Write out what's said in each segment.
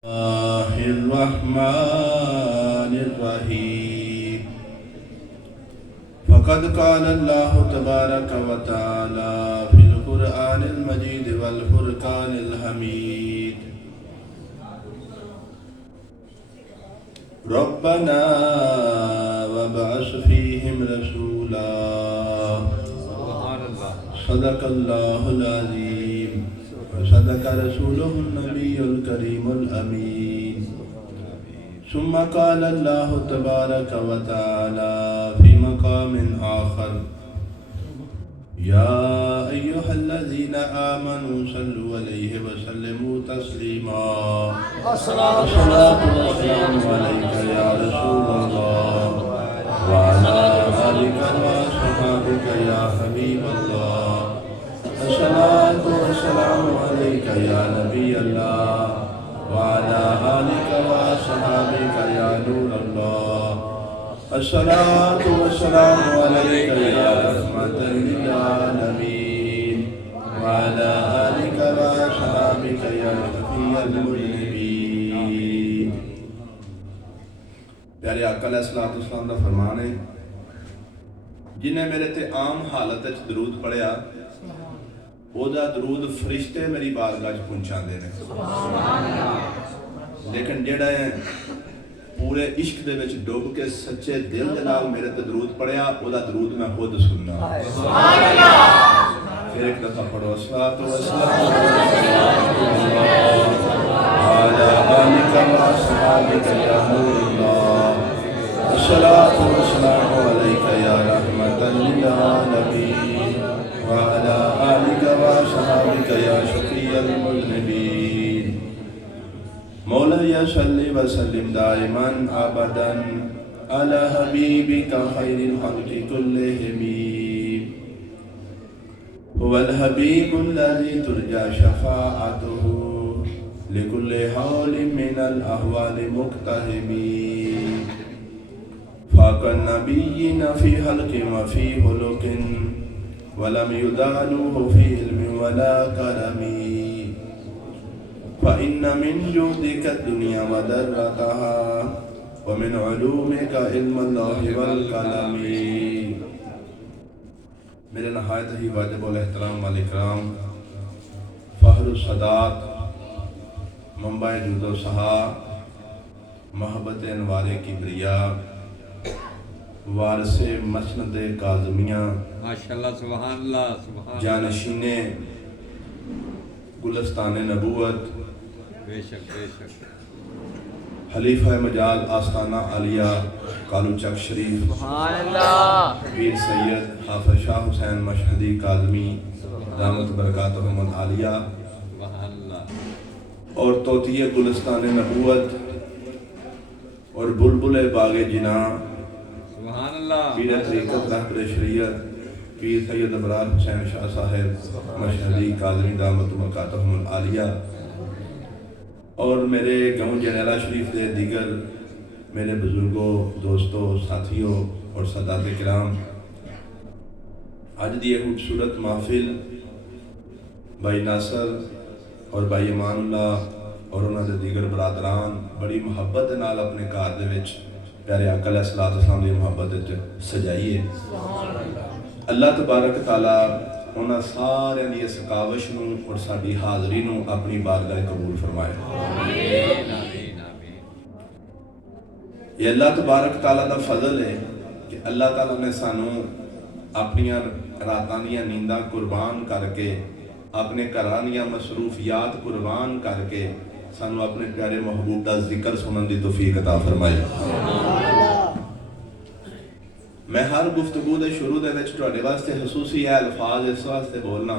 Bismillahirrahmanirrahim. Faqad qala Allah tabaraka wa ta'ala fil Qur'anil Majid wal Furqanil Hamid. Rabbana wab'ath fihim rasula. Sadaqallahul azim. صدق رسوله النبي الكريم الأمين. ثم قال الله تبارك وتعالى في مقام آخر: يا أيها الذين آمنوا صلوا عليه وسلموا تسليما. الصلاة والسلام عليك يا رسول الله وعلى آلك وصحبك يا حبيب الله. الصلاة والسلام عليك يا نبي الله وعلى آلك وصحبك يا نور الله. الصلاة والسلام عليك يا رحمة للعالمين وعلى آلك وصحبك يا شفيع المذنبين. प्यारे आका अलैहिस्सलाम दा फरमान है, जिन्हें मेरे ते आम हालत च दरूद पढ़िया ਉਹਦਾ ਦਰੂਦ ਫਰਿਸ਼ਤੇ ਮੇਰੀ ਬਾਰਗਾਹ 'ਚ ਪਹੁੰਚਾਉਂਦੇ ਨੇ। ਲੇਕਿਨ ਜਿਹੜਾ ਪੂਰੇ ਇਸ਼ਕ ਦੇ ਵਿੱਚ ਡੁੱਬ ਕੇ ਸੱਚੇ ਦਿਲ ਦੇ ਨਾਲ ਮੇਰੇ ਤੇ ਦਰੂਦ ਪੜਿਆ, ਉਹਦਾ ਦਰੂਦ ਮੈਂ ਖੁਦ ਸੁਣਨਾ। ਸੁਭਾਨ ਅੱਲਾਹ। ਫਿਰ ਇੱਕ ਦਫਾ ਪੜੋ, ਸਲਾਤੁ ਵਸਲਾਮ ਅਲਾ ਆਲਿਕਾ व अस्हाबिका या नूरुल्लाह। अस्सलातु वस्सलामु अलैका या रहमतल लिल आलमीन वअला आलिका व अस्हाबिका या शफीअल मुज़निबीन। मौलाया सल्लि व सल्लिम दाइमन अबदन अला हबीबिका खैरिल खल्क़ि कुल्लिहिम। हुवल हबीबुल लज़ी तुरजा शफ़ाअतुहु लिकुल्लि हौलिन मिनल अहवालि मुक़्तहिमी। फ़ाक़न नबिय्यिन फ़ी हल्क़िन व फ़ी हुलुक़िन वलम युदालुहु फ़ी इल्मिन वला करमी। फ़इन्न मिन जूदिका दुनिया व दर्रतहा व मिन उलूमिका इल्मुल्लाहि वल कलमी। मेरे नहायत ही वाजिबुल एहतराम वाल इकराम फ़हरुस सदात मंबा जुदो सहा महब्बत अनवारे किबरिया वारसे मसनद काज़मिया माशाअल्लाह सुभान अल्लाह सुभान जानशीने गुलस्तान नबूवत बेशक बेशक खलीफा मजाल आस्ताना आलिया कालू चक शरीफ सुभान अल्लाह पीर सैयद हाफिज शाह हुसैन मशहदी काज़मी दामत बरकातुहुमुल आलिया सुभान अल्लाह और तोतिये गुलस्तान नबूवत और बुलबुल बागे जिना सुभान अल्लाह पीर तरीक़त रहबर शरीयत पीर सैयद अबरार हुसैन शाह साहिब मशहदी काज़मी दामत बरकातुहुमुल आलिया और मेरे गाँव जनेला शरीफ के दीगर मेरे बुजुर्गों, दोस्तों, साथियों और सदात किराम, अज दी खूबसूरत महफिल भाई नासर और भाई अमानुल्लाह और उन्होंने दीगर बरादरान बड़ी मुहब्बत के नाल अपने घर दे विच प्यारे आका अलैहिस्सलाम दी मुहब्बत सजाइए। अल्लाह तबारक तआला उन्हां सारिਆਂ ਦੀ इस काविश नूं और साडी हाज़री नूं अपनी बारगाह कबूल फरमाए। आमीन आमीन आमीन। ये अल्लाह तबारक तआला दा फजल है कि अल्लाह तआला ने सानू अपनियां रातां दियां नींदां कुर्बान करके अपने घरां दियां मसरूफियात कुर्बान करके सानू अपने प्यारे महबूब दा जिक्र सुनन दी तौफीक अता फरमाए। मैं हर गुफ्तगू के शुरू के तुहाडे वास्ते खसूसी अल्फाज इस वास्ते बोलना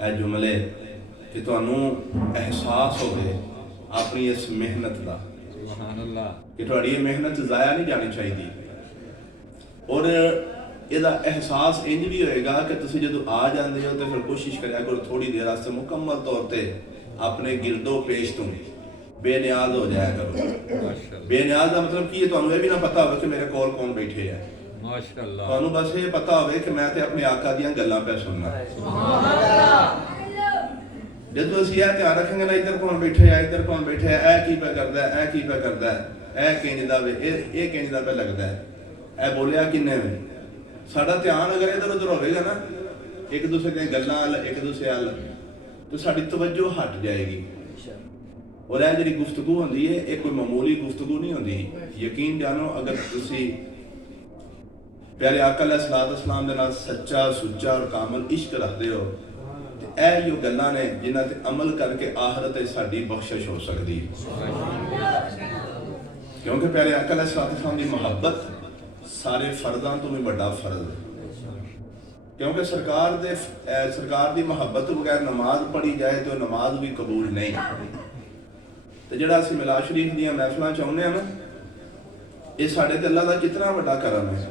है जुमले कि तुहानू एहसास होवे अपनी इस मेहनत का सुभान अल्लाह कि तुहाडी ये मेहनत ज़ाया नहीं जानी चाहिए और ਇਹਦਾ एहसास इंज भी होएगा कि तुसीं जदों आ जाते हो तो फिर कोशिश करिया करो थोड़ी देर वास्ते मुकम्मल तौर पर अपने गिरदो पेश तो बेनियाज हो जाया करो। माशाअल्लाह बेनियाज का मतलब की है, तुहानू ये भी ना पता हो कि मेरे कोल कौन बैठे है, माशाअल्लाह तुहानू बस ये पता हो कि मैं ते अपने आका दियां गल्लां पे सुनना। ਜਦੋਂ ਅਸੀਂ ਇਹ ਧਿਆਨ ਰੱਖਾਂਗੇ ਨਾ ਇੱਧਰ ਕੌਣ ਬੈਠੇ ਆ, ਇੱਧਰ ਕੌਣ ਬੈਠੇ ਆ, ਇਹ ਕੀ ਪਿਆ ਕਰਦਾ, ਇਹ ਕੀ ਪਿਆ ਕਰਦਾ, ਇਹ ਕਿੰਜਦਾ ਵੇ, ਇਹ ਕਿੰਜਦਾ ਪਿਆ ਲੱਗਦਾ, ਇਹ ਬੋਲਿਆ ਕਿੰਨੇ ਵੇ। ਸਾਡਾ ਧਿਆਨ ਅਗਰ ਇੱਧਰ ਉੱਧਰ ਹੋਵੇਗਾ ਨਾ, ਇੱਕ ਦੂਸਰੇ ਦੀਆਂ ਗੱਲਾਂ ਵੱਲ, ਇੱਕ ਦੂਸਰੇ ਵੱਲ, ਤਾਂ ਸਾਡੀ ਤਵੱਜੋ ਹਟ ਜਾਏਗੀ। ਔਰ ਇਹ ਜਿਹੜੀ ਗੁਫ਼ਤਗੂ ਹੁੰਦੀ ਹੈ, ਇਹ ਕੋਈ ਮਾਮੂਲੀ ਗੁਫ਼ਤਗੂ ਨਹੀਂ ਹੁੰਦੀ। ਯਕੀਨ ਜਾਣੋ, ਅਗਰ ਤੁਸੀਂ प्यारे आका अलैहिस्सलाम दे नाल सच्चा सुच्चा और कामल इश्क रखते हो, तो यह जो गल्लां ने जिन्हां ते अमल करके आहरत साडी बख्शिश हो सकती है। क्योंकि प्यारे आका अलैहिस्सलाम की मुहब्बत सारे फर्दां तो भी बड़ा फर्ज है। क्योंकि सरकार की मुहब्बत तो बगैर नमाज पढ़ी जाए तो नमाज भी कबूल नहीं। तो जिहड़ा असीं मिलाद शरीफ दीयां महफिलां चाहुंदे हां ना, ये साडे ते अल्लाह दा कितना बड़ा करम है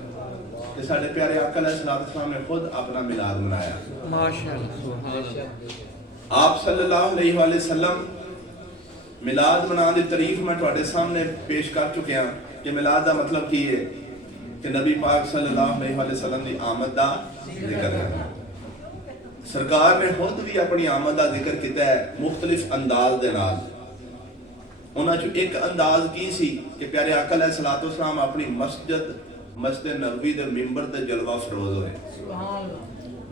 कि साडे प्यारे आका अलैहिस्सलाम ने खुद अपना मिलाद मनाया। माशाअल्लाह। आप सल्लल्लाहु अलैहि वसल्लम मिलाद मनाने की तारीफ मैं तुहाडे सामने पेश कर चुकिया कि मिलाद का मतलब की है कि नबी पाक सल्लल्लाहु अलैहि वसल्लम की आमद का जिक्र करना। सरकार ने खुद भी अपनी आमद का जिक्र किया है मुख्तलिफ अंदाज दे नाल। उन्हां चों एक अंदाज की सी कि प्यारे आका अलैहिस्सलाम अपनी मस्जिद नबवी दे मिंबर ते जलवा फरोज होए।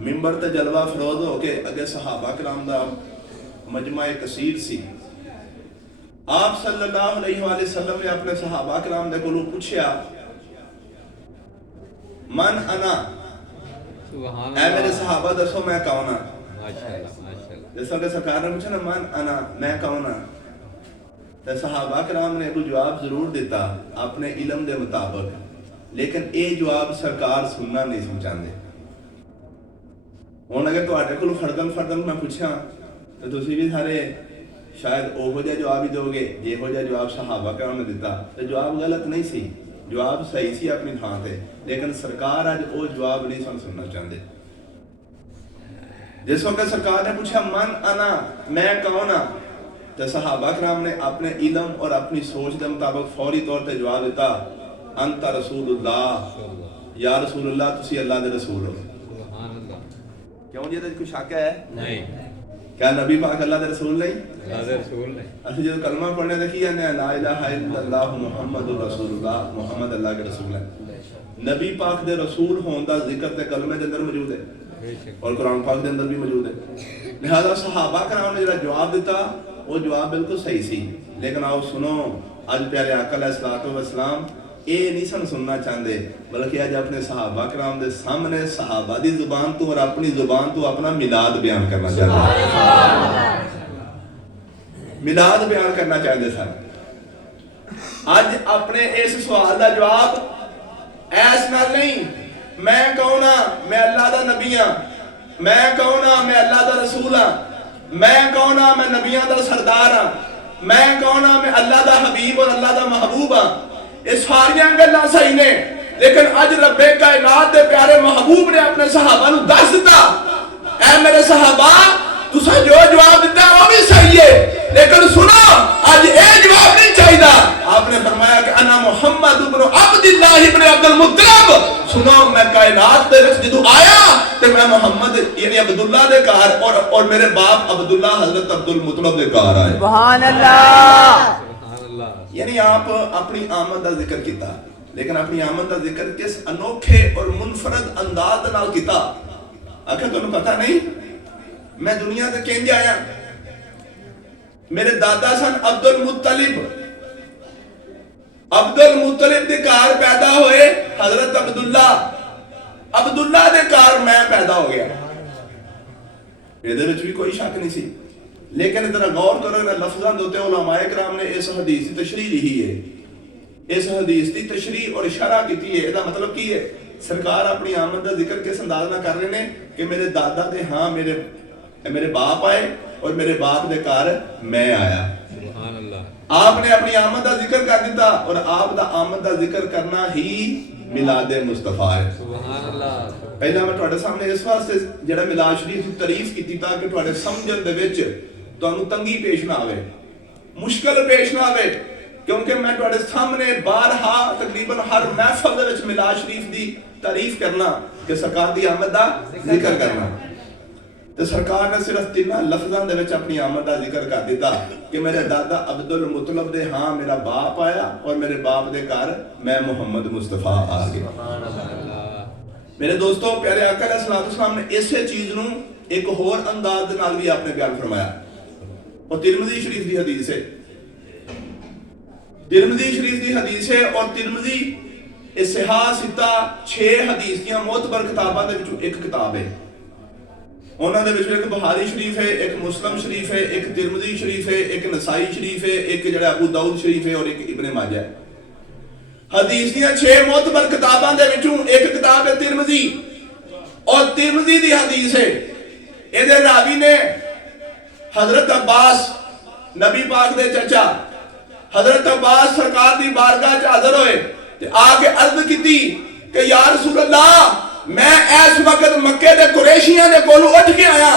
मिंबर ते जलवा फरोज हो के अगे सहाबा किराम दा मजमा कसीर सी। आप सल्लल्लाहु अलैहि वसल्लम ने अपने सहाबा किराम दे कोलों पूछया, मन अना, ऐ मेरे सहाबा दसो मैं कौन हां। माशाअल्लाह माशाअल्लाह। जैसा कि सरकार ने पूछा ना, मन अना, मैं कौन हां, तो सहाबा किराम ने कोई जवाब जरूर दिता अपने इल्म दे मुताबिक, लेकिन ये जवाब सरकार सुनना नहीं समझाते। हुण अगर तुहाडे कोल फर्दन मैं पूछा तो तुसीं भी सारे शायद ओहो जिहा जवाब ही दोगे जिहो जिहा जवाब सहाबा किराम ने दिता। तो जवाब गलत नहीं सी, जवाब सही सी अपनी थां ते, लेकिन सरकार अज वो जवाब नहीं सुनना चाहते। जिस वक्त सरकार ने पूछा मन अना, मैं कौन हां, तो सहाबा किराम ने अपने इल्म और अपनी सोच के मुताबिक फौरी तौर पर जवाब दिता, अंत रसूलुल्लाह, या रसूलुल्लाह, तुसी अल्लाह दे रसूल हो। सुभान अल्लाह। क्यों जी कोई शक है? नहीं। क्या नबी पाक अल्लाह दे रसूल नहीं? अल्लाह दे रसूल नहीं। असि जो कलमा पढ़ने देखी जाने ला इलाहा इल्लल्लाह मुहम्मदुर रसूलुल्लाह, मुहम्मद अल्लाह के रसूल है। नबी पाक दे रसूल होने का जिक्र ते कलमे के अंदर मौजूद है और कुरान पाक के अंदर भी मौजूद है। लिहाजा सहाबा किराम ने जो जवाब दिता वो जवाब बिल्कुल सही सी। लेकिन आओ सुनो, अज प्यारे आका अलैहिस्सलाम ये नहीं सुनना चाहते, बल्कि आज अपने सहाबा किराम दे सामने सहाबा दी जुबान तो और अपनी जुबान तो अपना मिलाद बयान करना चाहते, मिलाद बयान करना चाहते सर। आज अपने इस सवाल का जवाब ऐस नाल नहीं, मैं कौन हां, मैं अल्लाह दा नबी हां, मैं कौन हां, मैं अल्लाह दा रसूल हां, मैं कौन हां, मैं नबियां दा सरदार हां, मैं कौन हां, मैं अल्लाह दा हबीब और अल्लाह दा महबूब हां। ये सारियां गल्लां सही ने, लेकिन अज रब्बे कायनात दे प्यारे महबूब ने अपने सहाबा नूं दस दिता, ऐ मेरे सहाबा तुसां जो जवाब दिता वो भी सही है, लेकिन सुनो अज ये जवाब नहीं चाहिए। आपने फरमाया कि अना मुहम्मद इब्न अब्दुल्लाह इब्न अब्दुल मुत्तलिब, सुनो मैं कायनात दे विच जदों आया ते मैं मुहम्मद यानी अब्दुल्लाह दे घर और मेरे बाप अब्दुल्लाह हजरत अब्दुल मुत्तलिब दे घर आए। सुभान अल्लाह। यानी आप अपनी आमद का जिक्र किया, लेकिन अपनी आमद का जिक्र किस अनोखे और मुनफरद अंदाज नाल किया। आखिर तुहानूं पता नहीं मैं दुनिया ते किंज आया? मेरे दादा सन अब्दुल मुत्तलिब, अब्दुल मुत्तलिब दे घर पैदा होए हजरत अब्दुल्ला दे घर मैं पैदा हो गया। ਇਹਦੇ ਵਿੱਚ भी कोई शक नहीं सी, लेकिन जरा गौर करो इन लफ्ज़ां दे उत्ते उलमाए किराम ने इस हदीस की तशरीह लिखी है, इस हदीस की तशरीह और शरह की है। इसका मतलब की है? सरकार अपनी आमद का जिक्र किस अंदाज नाल कर रहे हैं कि मेरे दादा दे हां मेरे बाप आए और मेरे बाप दे घर मैं आया। सुभान अल्लाह। आपने अपनी आमद का जिक्र कर दिता और आप दा आमद का जिक्र करना ही मिलाद मुस्तफा है। सुभान अल्लाह। पहला मैं तुहाडे सामने इस वास्ते जेड़ा मिलाद शरीफ की तारीफ की ताकि तुहाडे समझण दे विच तुहानूं तंगी पेश ना आवे, मुश्किल पेश ना आवे, क्योंकि मैं तुहाडे सामने बारहा तकरीबन हर महफिल दे विच मिलाद शरीफ की तारीफ करना कि सरकार दी आमद दा जिक्र करना। ਤੇ ਸਰਕਾਰ ਨੇ ਸਿਰਫ 3 ਲਫ਼ਜ਼ਾਂ ਦੇ ਵਿੱਚ ਆਪਣੀ ਆਮਦ ਦਾ ਜ਼ਿਕਰ ਕਰ ਦਿੱਤਾ ਕਿ ਮੇਰੇ ਦਾਦਾ ਅਬਦੁਲ ਮੁਤਲਬ ਦੇ ਹਾਂ ਮੇਰਾ ਬਾਪ ਆਇਆ ਔਰ ਮੇਰੇ ਬਾਪ ਦੇ ਘਰ ਮੈਂ ਮੁਹੰਮਦ ਮੁਸਤਫਾ ਆ ਗਿਆ। ਮੇਰੇ ਦੋਸਤੋ, ਪਿਆਰੇ ਆਕਾ अलैहिस्सलाम ने इसे चीज ਨੂੰ एक होर अंदाज ਦੇ ਨਾਲ ਵੀ आपने बयान फरमाया। और तिरमिज़ी शरीफ की हदीस है, तिरमिज़ी शरीफ की हदीस है और तिरमिज़ी इस्तिहा सिता 6 हदीस ਦੀਆਂ ਮੋਤਬਰ ਕਿਤਾਬਾਂ ਦੇ ਵਿੱਚੋਂ ਇੱਕ ਕਿਤਾਬ ਹੈ। ਉਹਨਾਂ ਦੇ ਵਿੱਚੋਂ ਇੱਕ बुखारी शरीफ है, एक मुस्लिम शरीफ है, एक तिरमिज़ी शरीफ है, एक नसाई शरीफ है, एक ਜਿਹੜਾ अबू दाऊद शरीफ है और एक इब्ने माजा है। हदीस ਦੀਆਂ 6 ਮੋਤਬਰ ਕਿਤਾਬਾਂ ਦੇ ਵਿੱਚੋਂ ਇੱਕ ਕਿਤਾਬ ਹੈ तिरमिज़ी और तिरमिज़ी ਦੀ हदीस है। ਇਹਦੇ ਰਾਵੀ ਨੇ हजरत अब्बास नबी पाक दे चचा हजरत अब्बास सरकार दी बारगाह च हाजिर होए ते आके अर्ज कीती कि या रसूल अल्लाह, मैं इस वक्त मक्के दे कुरैशियां दे कोलों उठ के आया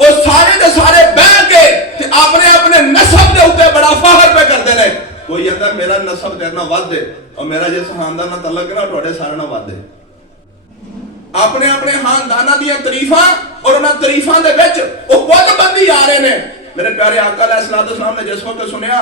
और सारे दे सारे बह के ते अपने अपने नसब दे उत्ते बड़ा फखर पे करदे ने। कोई कहंदा मेरा नसब तेरे नाल वध है और मेरा जिस खानदान नाल तलक है ना तुहाडे सारे नाल वध है। अपने अपने खानदाना दी तारीफां और उन्हां तारीफां दे विच ओ बुलबंदी आ रहे ने। मेरे प्यारे आका अलैहिस्सलाम ने जिस वक्त सुनिया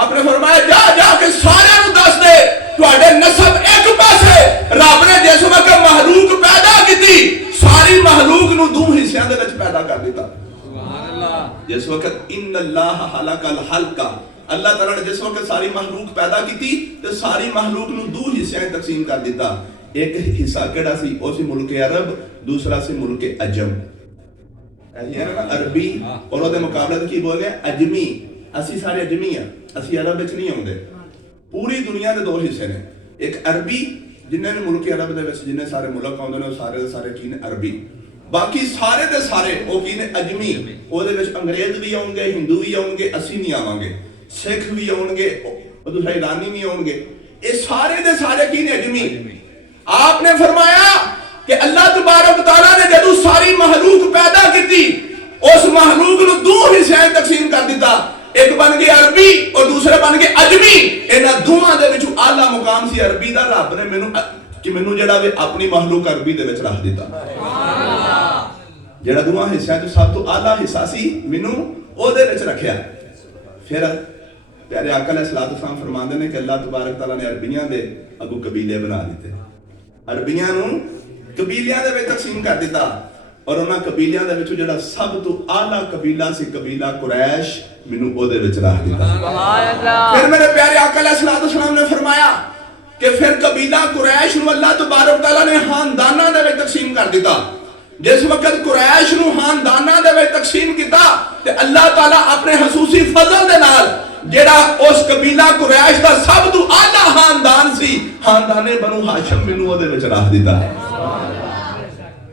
आपने फरमाया जा जा के सारे नु दस दे तुहाडे नसब एक पासे रब ने जिस वक्त महलूक पैदा कीती सारी महलूक नु दो हिस्सियां दे विच पैदा कर दिता। सुभान अल्लाह। जिस वक्त इन्नल्लाह हलकल हल्का अल्लाह ताला ने जिस वक्त सारी महलूक पैदा कीती ते सारी महलूक नु दो हिस्सियां में तकसीम कर दिता। एक हिस्सा केड़ा सी ओ सी मुल्क अरब, दूसरा सी मुल्क अजम। अरबी और ओदे मुकाबले की बोले अजमी। असी सारे अजमी हां, असी अरब विच नहीं आउंदे। पूरी दुनिया दे दो हिस्से ने, एक अरबी जिन्ने ने मुल्क अरब दे विच जिन्ने सारे मुल्क आउंदे ने सारे दे सारे की ने अरबी, बाकी सारे दे सारे ओ की ने अजमी। ओदे विच अंग्रेज भी आउणगे, हिंदू भी आउणगे, असी नहीं आवांगे, सिख भी आउणगे और दूसरा ईरानी भी आउणगे। ये सारे दे सारे की ने अजमी। आपने फरमाया कि अल्लाह तबारक तआला ने जदों सारी महलूक पैदा की उस महलूक नु दो हिस्से तकसीम कर दिता। एक बन गया अरबी और दूसरे बन गए अजमी। इन्हां दोवां दे विच आला मुकाम सी अरबी दा। रब ने मैनू कि मैनू जेड़ा वे अपनी महलूक अरबी दे विच रख दिता। जेड़ा दोवां हिस्सियां च सब तो आला हिस्सा सी मैनू ओदे विच रखिया। फिर प्यारे आका अलैहिस्सलाम फरमांदे ने कि अल्लाह तबारक तआला ने अरबियां दे अगू कबीले बना दिते। अरबियां नू कबीलियां दे विच तकसीम कर दिता और उन्हां कबीलियां दे विचों जेड़ा सब तो आला कबीला सी कबीला कुरैश मैनू ओदे विच रख दिता। सुभान अल्लाह। फिर मेरे प्यारे आका अलैहिस्सलाम ने फरमाया कि फिर कबीला कुरैश नू अल्लाह तबारक तआला ने खानदानां दे विच तकसीम कर दिता। जिस वक्त कुरैश नू खानदानां दे विच तकसीम कीता ते अल्लाह ताला अपने खसूसी फजल दे नाल जेड़ा उस कबीला कुरैश दा सब तो आला खानदान सी खानदाने बनु हाशिम मैनू ओदे विच रख दिता।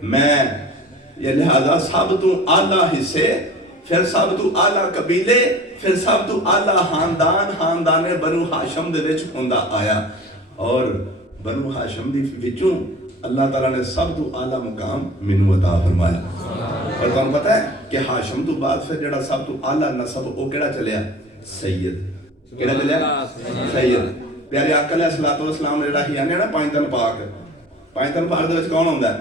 मैं ये लिहाजा सब तो आला हिस्से, फिर सब तो आला कबीले, फिर सब तो आला खानदान खानदाने बनु हाशिम दे विच हुंदा आया और बनु हाशिम दी विचों अल्लाह ताला ने सब तो आला मुकाम मैनू अता फरमाया। और तुहानू पता है कि हाशिम तो बाद फिर जेड़ा सब तो आला नसब ओ केड़ा चलिया सैयद। केड़ा चलिया सैयद। प्यारे आका अलैहिस्सलाम ने जेड़ा हियाने ना पांच दिन पाक, पांच दिन पाक दे विच कौन हुंदा है?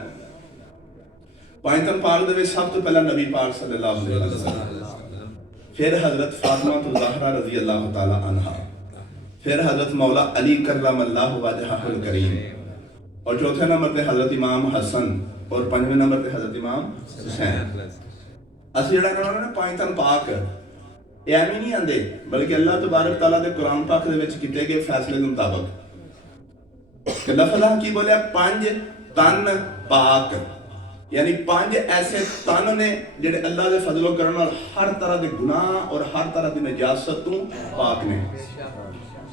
पांच दिन पाक दे विच सब तो पहला नबी पाक सल्लल्लाहु अलैहि वसल्लम, फिर हजरत फातिमा ज़हरा रज़ी अल्लाह तआला अन्हा, फिर हजरत मौला अली करमल्लाहु वजहहुल करीम और चौथे नंबर पे हजरत इमाम हसन और पंजवें नंबर पे हजरत इमाम हुसैन। असि जेड़ा कहना ना पांच दिन पाक एवं नहीं आंदे, बल्कि अल्लाह तबारक तआला दे कुरान पाक दे विच कीते गए फैसले दे मुताबिक लफ्ज़ की बोलिया पंज तन पाक, यानी पांच ऐसे तन ने जेड़े अल्लाह दे फजलो करन नाल हर तरह दे गुनाह और हर तरह दी नजासत तो पाक ने।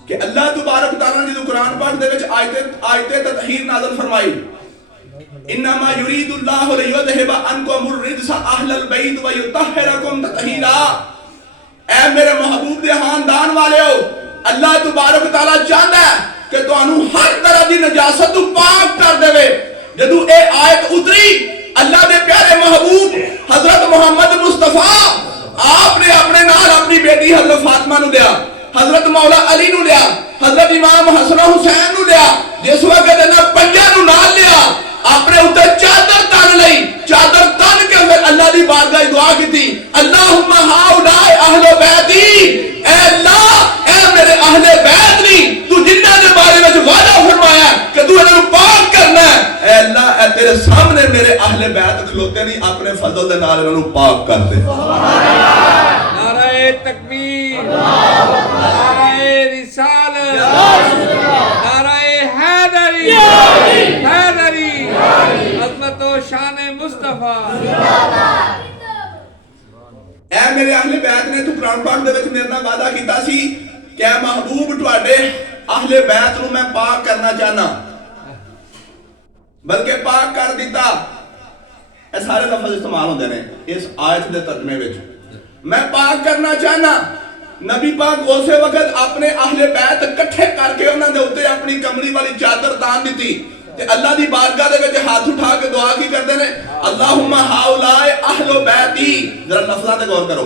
कि अल्लाह तबारक तआला ने जो कुरान पाक दे विच आयते ततहीर नाज़िल फरमाई, इन्नमा युरीदुल्लाहु लियुज़हिबा अन्कुमुर रिज्सा अहलल बैत व युतहिरकुम ततहीरा। ऐ मेरे महबूब दे खानदान वालेओ, अल्लाह तबारक तआला चाहता है कि तुहानू हर तरह दी नजासत तो पाक कर देवे। जदों ए आयत उतरी अल्लाह दे प्यारे महबूब हजरत मोहम्मद मुस्तफा आपने अपने नाल अपनी बेटी हजरत फातिमा नू लिया, हजरत मौला अली नू लिया, हजरत इमाम हसन हुसैन नू लिया। जिस वक्त इन्हां पंजां नू नाल लिया अपने उत्ते चादर तन लई, चादर तन के फिर अल्लाह दी बारगाह दुआ की, अल्लाहुम्मा हाउलाए अहले बैती, ऐ अल्लाह ऐ मेरे अहले बैत नहीं, तू जिन्हां दे बारे विच वादा फरमाया कि तू इन्हां नूं पाक करना है, ऐ अल्लाह ऐ तेरे सामने मेरे अहले बैत खलोते नहीं, अपने फजल दे नाल इन्हां नूं पाक कर दे। नाराए तकबीर, नाराए रिसालत, नाराए हैदरी, हैदरी, अज़मत व शान मुस्तफा। ऐ मेरे अहले बैत ने, तू कुरान पाक दे विच मेरे नाल वादा कीता सी कि ऐ महबूब तुहाडे अहले बैत नूं मैं पाक करना चाहना, बल्कि पाक कर दिता। ये सारे लफ्ज़ इस्तेमाल होंदे ने इस आयत दे तर्जमे विच। मैं पाक करना चाहना। नबी पाक उसे वक्त अपने अहले बैत इकट्ठे करके उन्हां दे उत्ते अपनी कमली वाली चादर तान दी ते अल्लाह दी बारगाह दे विच हाथ उठा के दुआ की करदे ने, अल्लाहुम्मा हाउलाए अहले बैती। जरा लफ्ज़ां ते गौर करो,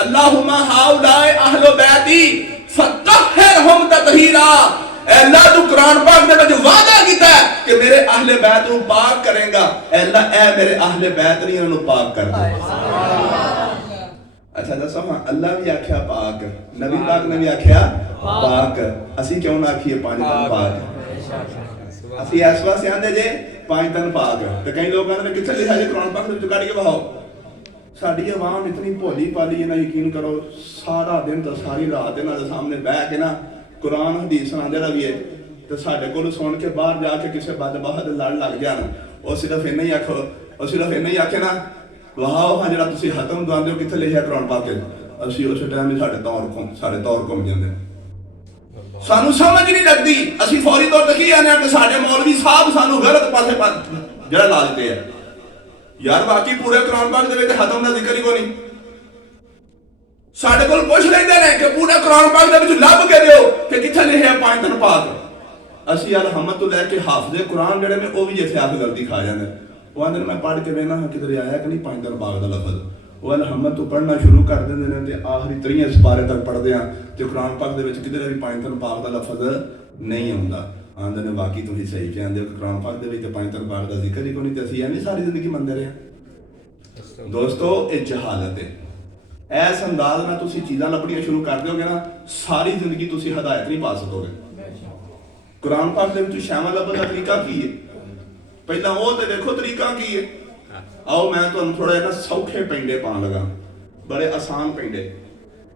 अल्लाहुम्मा हाउलाए अहले बैती फतहहिरहुम ततहीरा। अल्लाह तू कुरान पाक दे विच वादा कीता है कि मेरे अहले बैत नूं पाक करेगा। अल्लाह ऐ मेरे अहले बैत नहीं उन्होंने पाक कर दे। अच्छा दसो हां, अल्लाह भी आख्या पाक, नबी पाक ने भी आख्या पाक, असी क्यों ना आखिए पांच तन पाक? असी इस वास्ते आंदे जे पांच तन पाक, ते कई लोग कहंदे ने किथे लिखा जी कुरान पाक दे विच कढ के बहाओ। साडी आवाम इतनी भोली पाली है ना, यकीन करो सारा दिन तो सारी रात इन्हां दे सामने बैठ के ना कुरान हदीस सुनांदे रहिए ते साडे कोल सुन के बाहर जाके किसी बदबख्त लड़ लग जाण, ਉਹ सिर्फ इन्ना ही आखो, ਉਹ सिर्फ इन्ना ही आखे ना वाह हाँ ਜਿਹੜਾ ਤੁਸੀਂ ਖਤਮ ਦਵਾਉਂਦੇ ਹੋ ਕਿੱਥੇ ਲਿਖਿਆ ਕੁਰਾਨ ਪਾਕ ਵਿੱਚ, ਅਸੀਂ ਉਸ ਟਾਈਮ ਹੀ ਸਾਡੇ ਤੌਰ ਘੁੰਮ ਜਾਂਦੇ ਸਾਨੂੰ ਸਮਝ ਨਹੀਂ ਲੱਗਦੀ। ਅਸੀਂ ਫੌਰੀ ਤੌਰ ਤੇ ਕੀ ਆਨੇ ਆ ਕਿ ਸਾਡੇ ਮੌਲਵੀ ਸਾਹਿਬ ਸਾਨੂੰ ਗਲਤ ਪਾਸੇ ਜਿਹੜਾ ਲਾ ਦਿੱਤੇ ਆ। ਯਾਰ ਬਾਕੀ ਪੂਰੇ ਕੁਰਾਨ ਪਾਕ ਦੇ ਵਿੱਚ ਖਤਮ ਦਾ ਜ਼ਿਕਰ ਹੀ ਕੋਈ ਨਹੀਂ। ਸਾਡੇ ਕੋਲ ਪੁੱਛ ਲੈਂਦੇ ਨੇ ਕਿ ਪੂਰਾ ਕੁਰਾਨ ਪਾਕ ਦੇ ਵਿੱਚ ਲੱਭ ਕੇ ਦਿਓ ਕਿ ਕਿੱਥੇ ਲਿਖਿਆ ਪੰਜ ਦਿਨ ਪਾਕ। ਅਸੀਂ ਅਲਹਮਦ ਤੋਂ ਲੈ ਕੇ ਹਾਫਿਜ਼ ਕੁਰਾਨ ਜਿਹੜੇ ਨੇ ਉਹ ਵੀ ਇੱਥੇ ਆ ਕੇ ਗਲਤੀ ਖਾ ਜਾਂਦੇ। ਉਹ ਆਂਦੇ ਨੇ ਮੈਂ ਪੜ੍ਹ ਕੇ ਵੇਖਣਾ ਹਾਂ ਕਿਧਰ ਆਇਆ ਕਿ ਨਹੀਂ ਪੰਜ ਦਿਨ ਪਾਕ ਦਾ ਲਫ਼ਜ਼। ਉਹ ਅਲਹਮਦ ਤੋਂ ਪੜ੍ਹਨਾ ਸ਼ੁਰੂ ਕਰ ਦਿੰਦੇ ਨੇ ਤੇ ਆਖਰੀ 30 ਸਪਾਰੇ ਤੱਕ ਪੜ੍ਹਦੇ ਆ ਤੇ ਕੁਰਾਨ ਪਾਕ ਦੇ ਵਿੱਚ ਕਿਧਰੇ ਵੀ ਪੰਜ ਦਿਨ ਪਾਕ ਦਾ ਲਫ਼ਜ਼ ਨਹੀਂ ਆਉਂਦਾ। ਆਂਦੇ ਨੇ ਬਾਕੀ ਤੁਸੀਂ ਸਹੀ ਕਹਿੰਦੇ ਹੋ ਕਿ ਕੁਰਾਨ ਪਾਕ ਦੇ ਵਿੱਚ ਪੰਜ ਦਿਨ ਪਾਕ ਦਾ ਜ਼ਿਕਰ ਹੀ ਕੋਈ ਨਹੀਂ ਤੇ ਅਸੀਂ ਐਵੇਂ ਸਾਰੀ ਜ਼ਿੰਦਗੀ ਮੰਨਦੇ ਰਹੇ। ਦੋਸਤੋ ਇਹ ਜਹਾਲਤ ਹੈ। ਐਸ ਅੰਦਾਜ਼ ਨਾਲ ਤੁਸੀਂ ਚੀਜ਼ਾਂ ਲੱਭਣੀਆਂ ਸ਼ੁਰੂ ਕਰ ਦਿਓਗੇ ਨਾ, ਸਾਰੀ ਜ਼ਿੰਦਗੀ ਤੁਸੀਂ ਹਦਾਇਤ ਨਹੀਂ ਪਾ ਸਕੋਗੇ। ਕੁਰਾਨ ਪਾਕ ਦੇ ਵਿੱਚ ਸ਼ਾਮਲ ਲੱਭਣ ਦਾ ਤਰੀਕਾ ਕੀ ਹੈ? ਪਹਿਲਾਂ ਉਹ ਤੇ ਦੇਖੋ ਤਰੀਕਾ ਕੀ ਹੈ। आओ मैं तुहानू थोड़ा जिहा सौखे पेंडे पान लगा, बड़े आसान पेंडे।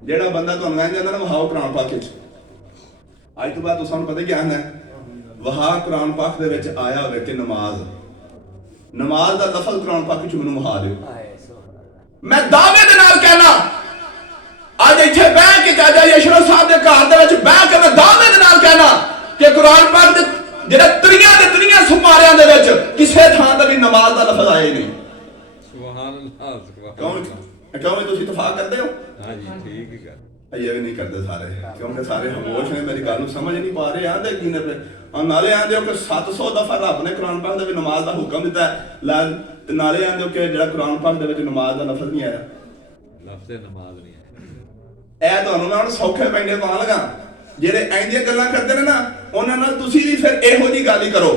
जेड़ा बंदा तुहानू कह जांदा ना वहाओ कुरान पाक विच, अज तो बाद तुसां नूं पता क्या है वहा कुरान पाक दे विच आया होवे कि नमाज, नमाज दा लफज कुरान पाक विच मैनूं वहा दिओ। मैं दावे दे नाल कहना अज इत्थे बैठ के चाचा यशरफ साहब दे घर दे विच बैठ के मैं दावे दे नाल कहना कि कुरान पाक दे जेड़ा त्रियां दे त्रियां सुमारियां दे विच किसे थां ते भी नमाज दा लफज आया नहीं। क्यों तुम इतफाक करते हो? हाँ जी ठीक है। ये भी नहीं करते सारे, क्योंकि सारे खामोश ने, मेरी गल समझ नहीं पा रहे। आंदे की ने पे नाले आंदे हो कि 700 दफा रब ने कुरान पाक दे विच नमाज दा हुक्म दिता है, नाले आंदे हो कि जेड़ा कुरान पाक दे विच नमाज दा लफ्ज़ नहीं आया, लफ्ज़ नमाज नहीं आया। ए तुहानू मैं सौखे पेंडे पा लगा। जेड़े ऐंदियां गल्लां करदे ने ना उन्हां नाल तुसीं भी फिर इहो जी गल ही करो।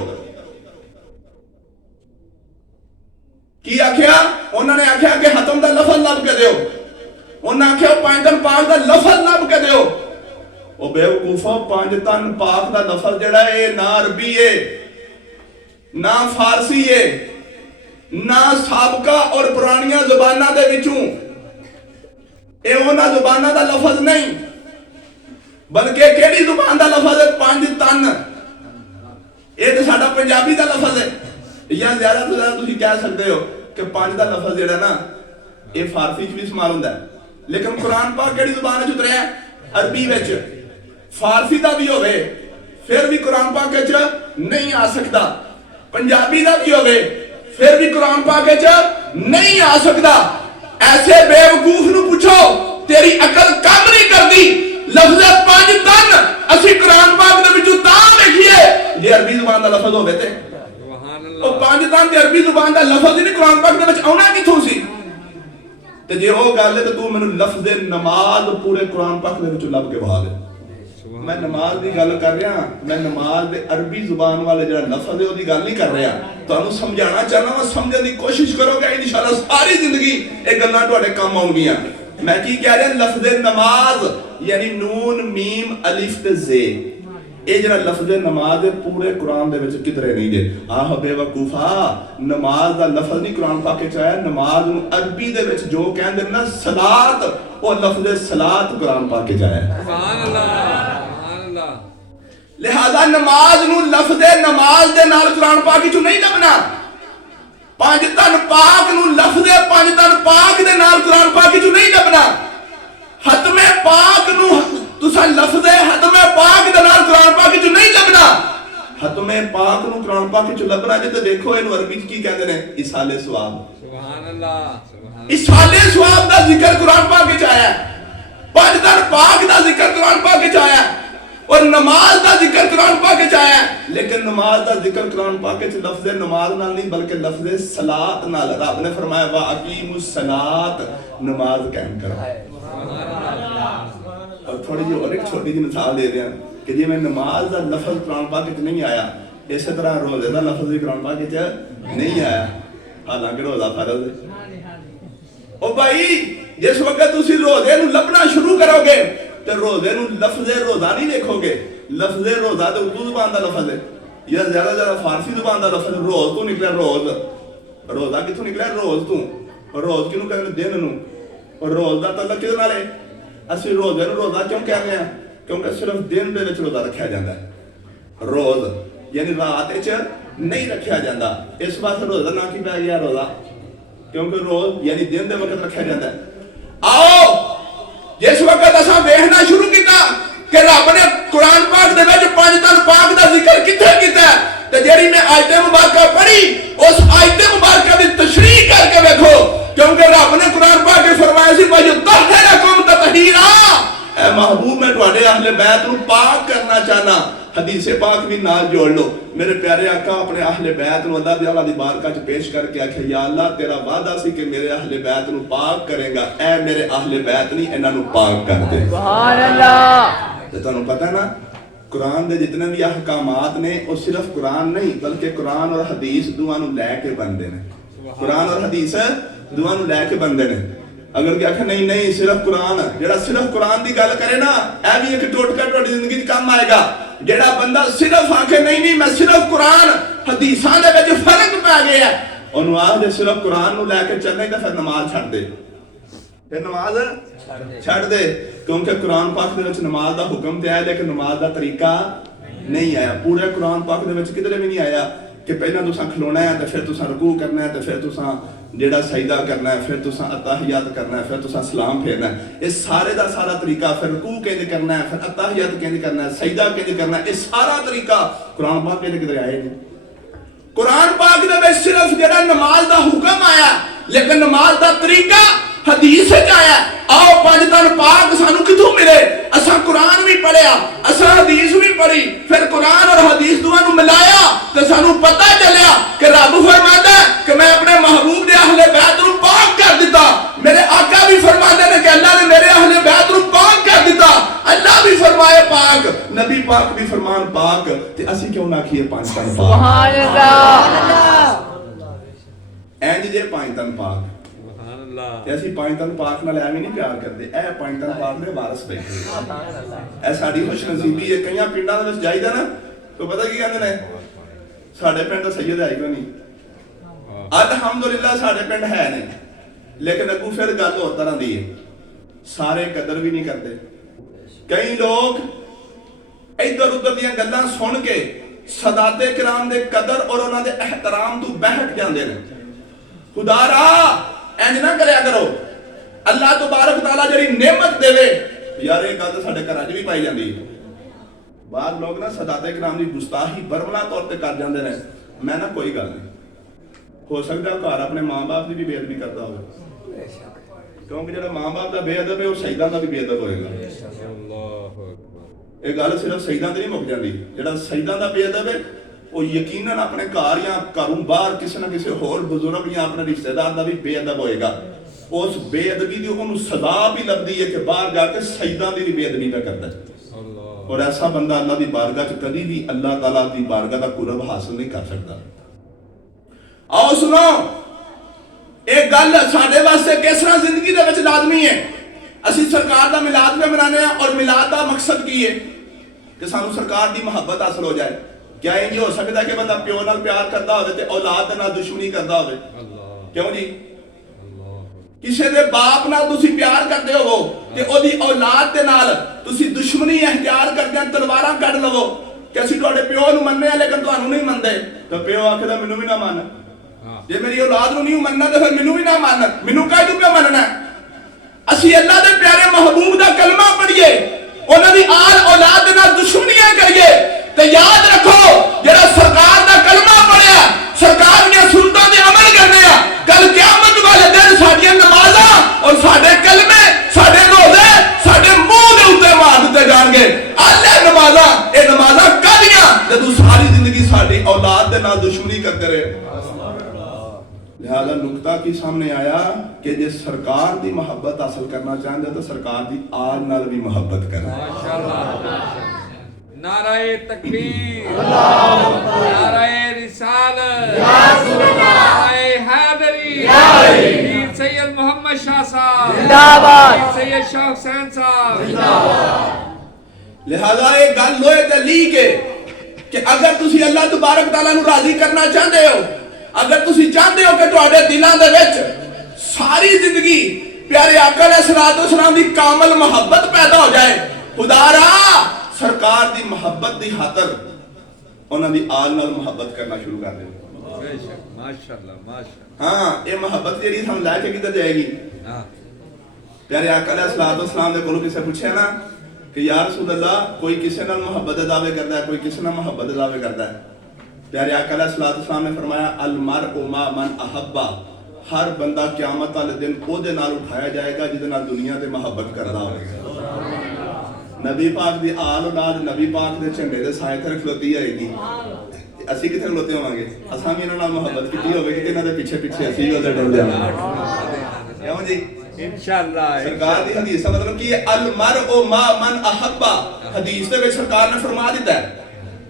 की आख्या? उन्होंने आख्या कि हतम दा लफज लब के दिओ। उन्हें आख्या पंज तन पाक दा लफज लब के दिओ। ओ बेवकूफो, पंज तन पाक दा लफज जेड़ा है ना अरबी है ना फारसी है ना साबका और पुरानियां जुबानां दे विचों, ए उन्हां जुबानां दा लफज नहीं, बल्कि केड़ी जुबान दा लफज है? पंज तन। ये तो साडा पंजाबी दा लफज है। या ज्यादा तो ज्यादा तुसीं कह सकते हो कि पंज दा लफज जेड़ा ना ये फारसी च भी इस्तेमाल हुंदा है, लेकिन कुरान पाक केड़ी जुबान च उतरिया? अरबी विच। फारसी दा भी होवे फिर भी कुरान पाक विच नहीं आ सकदा, पंजाबी दा भी होवे फिर भी कुरान पाक विच नहीं आ सकदा। ऐसे बेवकूफ नूं पूछो तेरी अकल काम नहीं करदी। लफ्ज़ पंज तन असीं कुरान पाक दे विचों तां लिखिए जे अरबी जुबान दा लफज होवे ते ਉਹ ਪੰਜ ਤਾਂ ਤੇ ਅਰਬੀ ਜ਼ੁਬਾਨ ਦਾ ਲਫ਼ਜ਼ ਹੀ ਨਹੀਂ ਕੁਰਾਨ ਪਾਕ ਦੇ ਵਿੱਚ ਆਉਣਾ ਕਿੱਥੋਂ ਸੀ? ਤੇ ਜੇ ਉਹ ਗੱਲ ਹੈ ਤਾਂ ਤੂੰ ਮੈਨੂੰ ਲਫ਼ਜ਼ ਨਮਾਜ਼ ਪੂਰੇ ਕੁਰਾਨ ਪਾਕ ਦੇ ਵਿੱਚੋਂ ਲੱਭ ਕੇ ਵਹਾ ਦੇ। मैं नमाज की गल कर रहा, मैं नमाज के अरबी जुबान वाले जो लफज है उसकी गल नहीं कर रहा। तुहानू समझाना चाहना वा, समझने की कोशिश करोगे इंशाअल्लाह सारी जिंदगी ये गल्लां तुहाडे काम आउणगियां। मैं की कह रहा, लफ्ज नमाज यानी नून मीम अलिफ ते जे, ये जरा लफ्ज नमाज है पूरे कुरान दे विच किधरे नहीं दे। आह बेवकूफा, नमाज दा लफ्ज नहीं कुरान पाक च आया। नमाज नूं अरबी दे विच जो कहंदे ना सलात, वो लफ्ज सलात कुरान पाक च आया। सुभान अल्लाह, सुभान अल्लाह। लिहाजा नमाज नूं लफ्ज नमाज दे नाल कुरान पाक च नहीं लभना। पंज तन पाक नूं लफ्ज पंज तन पाक दे नाल कुरान पाक च नहीं लभना। हतमे पाक नूं तुसा लफ्ज हतमे पाक दे नाल कुरान पाक च नहीं लभना। हतमे पाक नूं कुरान पाक च लभना जे ते देखो इहनूं अरबी च की कहंदे ने, इसाले सवाब। सुभान अल्लाह, सुभान अल्लाह। इसाले सवाब दा जिक्र कुरान पाक च आया, पंज तन पाक दा जिक्र कुरान पाक च आया और नमाज दा जिक्र कुरान पाक च आया। लेकिन नमाज दा जिक्र कुरान पाक च लफ्ज नमाज नाल नहीं बल्कि लफ्ज सलात नाल। रब ने फरमाया वा अकीमुस सलात, नमाज कायम करो। और थोड़ी जी और एक छोटी जी मिसाल दे दें कि जिवें नमाज दा लफ्ज कुरान पाक च नहीं आया, इस तरह रोजे दा लफ्ज भी कुरान पाक च नहीं आया, हालांकि रोजा फर्ज है। ओ भाई जिस वक्त तुसी रोजे नूं लभना शुरू करोगे ते रोजे नूं लफ्ज रोजा नहीं देखोगे। लफ्ज रोजा ते उर्दू जुबान दा लफ्ज है या ज्यादा फारसी जुबान दा लफ्ज। रोज तो निकला रोज, रोजा किथों निकला रोज तो। रोज किनू कहंदे दिन नूं, और रोज दा तल्लक किहदे नाल है? ਅਸੀਂ रोजे ਨੂੰ रोजा क्यों कहने हैं? क्योंकि सिर्फ दिन दे विच रोजा रखा जाता है, रोज यानी रात विच नहीं रखा जाता। इस वास्ते रोजा ना की पै गया रोजा, क्योंकि रोज यानी दिन दे वक्त रखा जाता है। आओ जिस वक्त असां वेखना शुरू किया कि रब ने कुरान पाक दे विच पंज तन पाक दा जिक्र कित्थे कीता है, ते जेड़ी मैं आयत मुबारका पढ़ी उस आयत मुबारका दी तशरीह करके देखो, क्योंकि रब ने कुरान पाक में फरमाया सी भाई तहरकुम ततहीरा, ए महबूब मैं तुम्हारे अहले बैत नूं पाक करना चाहना। हदीस पाक भी नाल जोड़ लो। मेरे प्यारे आका अपने अहले बैत नूं अल्लाह ताला दी बारगाह च पेश करके आखे, या अल्लाह तेरा वादा सी कि मेरे अहले बैत नूं पाक करेगा, ए मेरे अहले बैत नहीं इन्हां नूं पाक कर दे। सुभान अल्लाह। ते तुहानूं पता है ना कुरान दे जितने भी अहकामात ने वो सिर्फ कुरान नहीं बल्कि कुरान और हदीस दुआं नूं लैके बनदे ने। कुरान और हदीस दुआं नूं लैके बनदे ने। अगर कि आखे नहीं नहीं सिर्फ कुरान, जेड़ा सिर्फ कुरान की गल करे ना ऐ भी एक टोटका तुहाडी जिंदगी च काम आएगा। जेड़ा बंदा सिर्फ आखे नहीं नहीं मैं सिर्फ कुरान हदीसां दे विच फर्क पै गया, ओनू आख दे सिर्फ कुरान नूं लैके चलना ही, तो फिर नमाज छड्ड दे, फिर नमाज छड्ड दे। क्योंकि कुरान पाक दे विच नमाज दा हुक्म ते आया लेकिन नमाज दा तरीका नहीं आया। पूरे कुरान पाक दे विच किधरे भी नहीं आया कि पहला तुसां खलोना है तो फिर तुसां रुकू करना है तो फिर तुसां जेड़ा सजदा करना है, फिर तुसां अत्ताहियात करना है, फिर तुसां सलाम फेरना है। इस सारे दा सारा तरीका, फिर रुकू किंज करना है, फिर अत्ताहियात किंज करना है, सजदा किंज करना है, ये सारा तरीका कुरान पाक दे किधरे आए नहीं। कुरान पाक दे विच सिर्फ जेड़ा नमाज दा हुक्म आया लेकिन नमाज दा तरीका हदीस विच आया। आओ पंज तन पाक सानू किथों मिले? असा कुरान भी पढ़िया, असा हदीस भी पढ़ी, फिर कुरान और हदीस दुआं नूं मिलाया तो सानू पता चलिया कि रब फरमांदा है कि मैं अपने महबूब दे अहले बैत नूं पाक कर दिता। मेरे आका भी फरमांदे ने कि अल्लाह ने मेरे अहले बैत नूं पाक कर दिता। अल्लाह भी फरमाए पाक, नबी पाक भी फरमान पाक, ते असी क्यों ना आखिए पंज तन पाक? सुभान अल्लाह। इंज जे पंज तन पाक ते ਅਸੀਂ ਪੰਜ ਤਨ ਪਾਕ ਨਾਲ ਐਵੇਂ ਨਹੀਂ ਪਿਆਰ ਕਰਦੇ। ਇਹ ਪੰਜ ਤਨ ਪਾਕ ਦੇ ਵਾਰਿਸ ਬੈਠੇ, ਇਹ ਸਾਡੀ ਖੁਸ਼ਨਸੀਬੀ ਹੈ। ਕਈਆਂ ਪਿੰਡਾਂ ਦੇ ਵਿੱਚ ਜਾਈਦਾ ਨਾ ਤੋ ਪਤਾ ਕੀ ਕਹਿੰਦੇ ਨੇ, ਸਾਡੇ ਪਿੰਡ ਦਾ ਸੈਯਦ ਆਈ ਕੋਈ ਨਹੀਂ। ਅਲਹਮਦੁਲਿਲਾ ਸਾਡੇ ਪਿੰਡ ਹੈ ਨੇ, ਲੇਕਿਨ ਅੱਗੂ ਫਿਰ ਗੱਲ ਹੋਰ ਤਰ੍ਹਾਂ ਦੀ ਹੈ, ਸਾਰੇ ਕਦਰ ਵੀ ਨਹੀਂ ਕਰਦੇ। ਕਈ ਲੋਕ ਇੱਧਰ ਉੱਧਰ ਦੀਆਂ ਗੱਲਾਂ ਸੁਣ ਕੇ ਸਦਾਤੇ ਕਿਰਾਮ ਦੇ ਕਦਰ ਔਰ ਉਹਨਾਂ ਦੇ ਇਹਤਰਾਮ ਤੋਂ ਬਹਿਕ ਜਾਂਦੇ ਨੇ। ਖੁਦਾਰਾ इंज ना करया करो, अल्लाह तबारक तआला जेड़ी नेमत देवे यार, ये गल साडे घरां च भी पाई जांदी है। बाद लोग ना सदाते किराम दी गुस्ताही बरमला तौर ते कर जांदे ने। मैं ना कोई गल नहीं, हो सकदा घर अपने मां बाप दी भी बेअदबी करदा होवे, क्योंकि जेड़ा मां बाप दा बेअदब है वो शहीदां दा भी बेअदब होएगा। अल्लाहु अकबर। ये गल सिर्फ शहीदां ते नहीं मुक जांदी, जेड़ा शहीदां दा बेअदब है वो यकीनन अपने घर या घरों बाहर किसी ना किसी होर बुजुर्ग या अपने रिश्तेदार का भी बेअदब होएगा। उस बेअदबी की उन्होंने सजा भी लगती है कि बाहर जाके सजदा की भी बेअदबी का करता है। और ऐसा बंदा अल्लाह की बारगाह च कभी भी अल्लाह ताला की बारगाह का कुरब हासिल नहीं कर सकता। आओ सुनो, एक गल साडे वास्ते किस तरह जिंदगी दे विच लाजमी है। असी सरकार दा मिलाद में मनाने और मिलाद का मकसद की है कि सानू सरकार की मुहब्बत हासिल हो जाए। क्या इंज हो सकता है कि बंदा प्यो नाल प्यार करता हो ते औलाद दे नाल दुश्मनी करता हो? क्यों जी? किसी दे बाप नाल तुसी प्यार करते हो ते ओदी औलाद दे नाल तुसी दुश्मनी इख्तियार करदे तलवारां कढ लवो कि असीं तुहाडे प्यो नूं मनने लेकिन तुहानूं नहीं मनदे, तो प्यो आखदा मैनूं भी ना मन। जे मेरी औलाद नूं नहीं मनना तो फिर मैनूं भी ना मन, मैनूं काहे तूं पियो मनना? असीं अल्लाह दे प्यारे महबूब दा कलमा पढ़िए, उन्हां दी आल औलाद दे नाल दुश्मनियां करिए ते याद रखो जेड़ा सरकार दा कलमा पढ़िया सरकार दी सुन्नतां दे अमल करने आ, कल क़यामत वाले दिन साडियां नमाज़ां और साडे कलमे साडे रोज़े साडे मुंह दे उत्ते मार दित्ते जाणगे। अल्लाह नमाज़ां ए नमाज़ां कादियां जदों सारी जिंदगी साडी औलाद दे नाल दुश्मनी करते रहे। लिहाजा नुकता की सामने आया कि जे सरकार की मोहब्बत हासिल करना चाहते तो सरकार की आल नाल भी मोहब्बत करना। नाराए तकबीर, नाराए रिसालत, नाराए हैदरी, मीर सैयद मोहम्मद शाह साहब जिंदाबाद, मीर सैयद शाह हुसैन साहब जिंदाबाद। लिहाजा एक गल लोए ते ली के कि अगर तुसी अल्लाह तबारक तआला नु राजी करना चाहते हो, अगर तुसी चाहते हो कि तुहाडे दिलां दे विच सारी जिंदगी प्यारे आका अलैहिस्सलाम दी कामल मोहब्बत पैदा हो जाए, खुदारा सरकार दी मोहब्बत दी खातर उन्हां दी आल नाल मोहब्बत करना शुरू कर दे। बेशक, माशाअल्लाह माशाअल्लाह। हाँ, ये मोहब्बत जेहड़ी हम लैके किधर जाएगी? हां, प्यारे आका अलैहिस्सलाम दे कोलों किसे पूछे ना कि या रसूल अल्लाह, कोई किसे नाल मोहब्बत दे दावे करदा है, कोई किसे नाल मोहब्बत दे दावे करदा है। प्यारे आका अलैहिस्सलाम ने फरमाया अल मरउ मा मन अहब्बा, हर बंदा क़यामत वाले दिन ओदे नाल उठाया जाएगा जिहदे नाल दुनिया ते मोहब्बत करदा होवे। नबी पाक दी आल औलाद नबी पाक दे झंडे दे साए ते खलोती रहेगी। असीं किथे खलोते होवांगे? असां भी इन्हां नाल मोहब्बत कीती होवेगी कि इन्हां दे पिछे पिछे असीं भी ओदे टुर जावांगे। क्यों जी? इंशाअल्लाह। सरकार दी हदीस का मतलब की अल मरउ मा मन अहब्बा, हदीस दे विच सरकार ने फरमा दिता है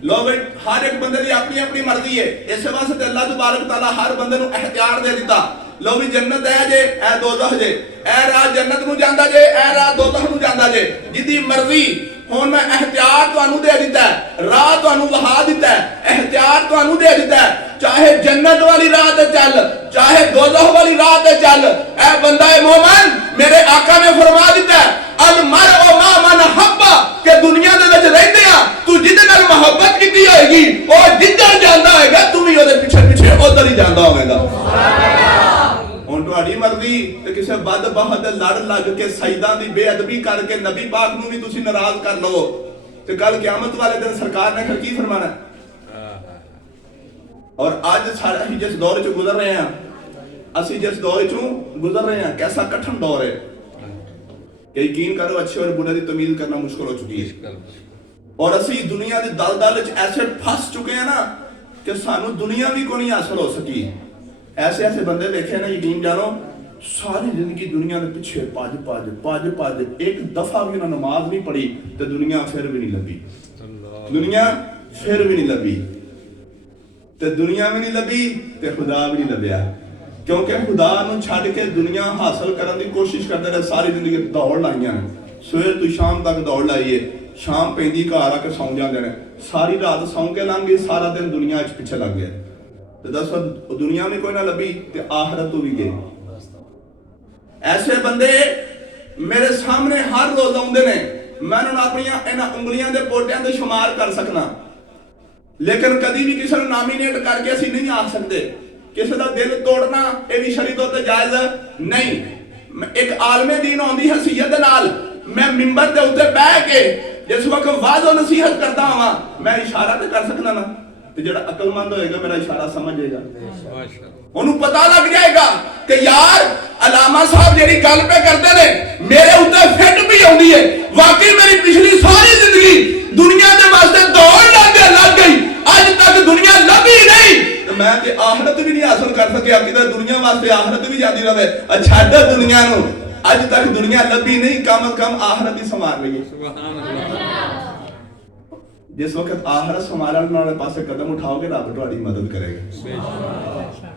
लो भाई हर एक बंदे की अपनी अपनी मर्जी है। इस वास्ते अल्लाह तबारक तआला हर बंदे नूं इख्तियार दे दिता, लो भी जन्नत है जे ए दोज़ख जे, ए राह जन्नत नूं जांदा जे, ए राह दोज़ख नूं जांदा जे, जिदी मर्जी। हुण मैं इख्तियार तुहानूं दे दिता है, राह तुहानूं वहा दिता है, इख्तियार तुहानूं दे दिता है, चाहे जन्नत वाली राह ते चल, चाहे दोज़ख वाली राह ते चल। ए बंदा ए मोमिन, मेरे आका ने फरमा दिता है अल मरउ मा मन अहब्बा, के दुनिया दे विच रहिंदे आ तू जिहदे नाल मोहब्बत कीती होएगी ओ जिधर जांदा होएगा तू भी ओदे पिछे पिछे उधर ही जांदा होवेगा। हुण तुहाडी मर्जी ते किसे बदबख्त लड़ लग के सईदा दी बेअदबी करके नबी पाक नूं भी तुसीं नाराज कर लवो ते कल क़यामत वाले दिन सरकार ने फिर की फरमाना। और आज सारा ही जिस दौर च गुजर रहे हैं, असी जिस दौर चों गुजर रहे हैं, कैसा कठिन दौर है कि यकीन करो अच्छे और बुरे की तमीज करना मुश्किल हो चुकी है। और असी दुनिया के दलदल च ऐसे फस चुके हैं ना कि सानू दुनिया भी को नहीं हासिल हो सकी। ऐसे ऐसे बंदे देखे ना, यकीन जानो सारी जिंदगी दुनिया के पिछे भज भज भज भज, एक दफा भी उन्होंने नमाज नहीं पढ़ी तो दुनिया फिर भी नहीं लभी, दुनिया फिर भी नहीं लभी, तो दुनिया भी नहीं लभी तो खुदा भी नहीं लभ्या। क्योंकि खुदा नूं छड्ड के दुनिया हासिल करने की कोशिश करते रहे, सारी जिंदगी दौड़ लाइयां, सवेर तो शाम तक दौड़ लाइए, शाम पैंदी घर आके सौ जाते हैं, सारी रात सौ के लंघ गई, सारा दिन दुनिया पिछे लग गया। तो दसो दुनिया में कोई ना लभी तो आखिरत भी गई। ऐसे बंदे मेरे सामने हर रोज आउंदे ने, मैं उन्हें अपन इन्हां उंगलियां दे पोटियां दे शुमार कर सकना, लेकिन कभी भी किसी नॉमिनेट करके असीं नहीं आ सकते। किसी का दिल तोड़ना यह भी शरीयत उत्ते जायज नहीं। एक आलमे दीन आउंदी हैसियत दे नाल मैं मिंबर दे उत्ते बैठ के जिस वक्त वाज़ो नसीहत करता हां, मैं इशारा तो कर सकना ना, तो जिहड़ा अकलमंद होएगा मेरा इशारा समझेगा, उन्हें पता लग जाएगा कि यार अलामा साहब जेहड़ी गल पे करते ने मेरे उत्ते फिट भी आउंदी है। वाकई मेरी पिछली सारी जिंदगी दुनिया के वास्ते दौड़ लग गई, अज तक दुनिया लभी नहीं, तो मैं ते आखिरत भी नहीं हासिल कर सकिया। किधर दुनिया वास्ते आखिरत भी जाती रहे, छड्ड दुनिया नूं, अज तक दुनिया लभी नहीं, कम अज कम आखिरत ही संवार लई। जिस वक्त आखिरत संभालने वाले पासे कदम उठाओगे रब तुहाडी मदद करेगा।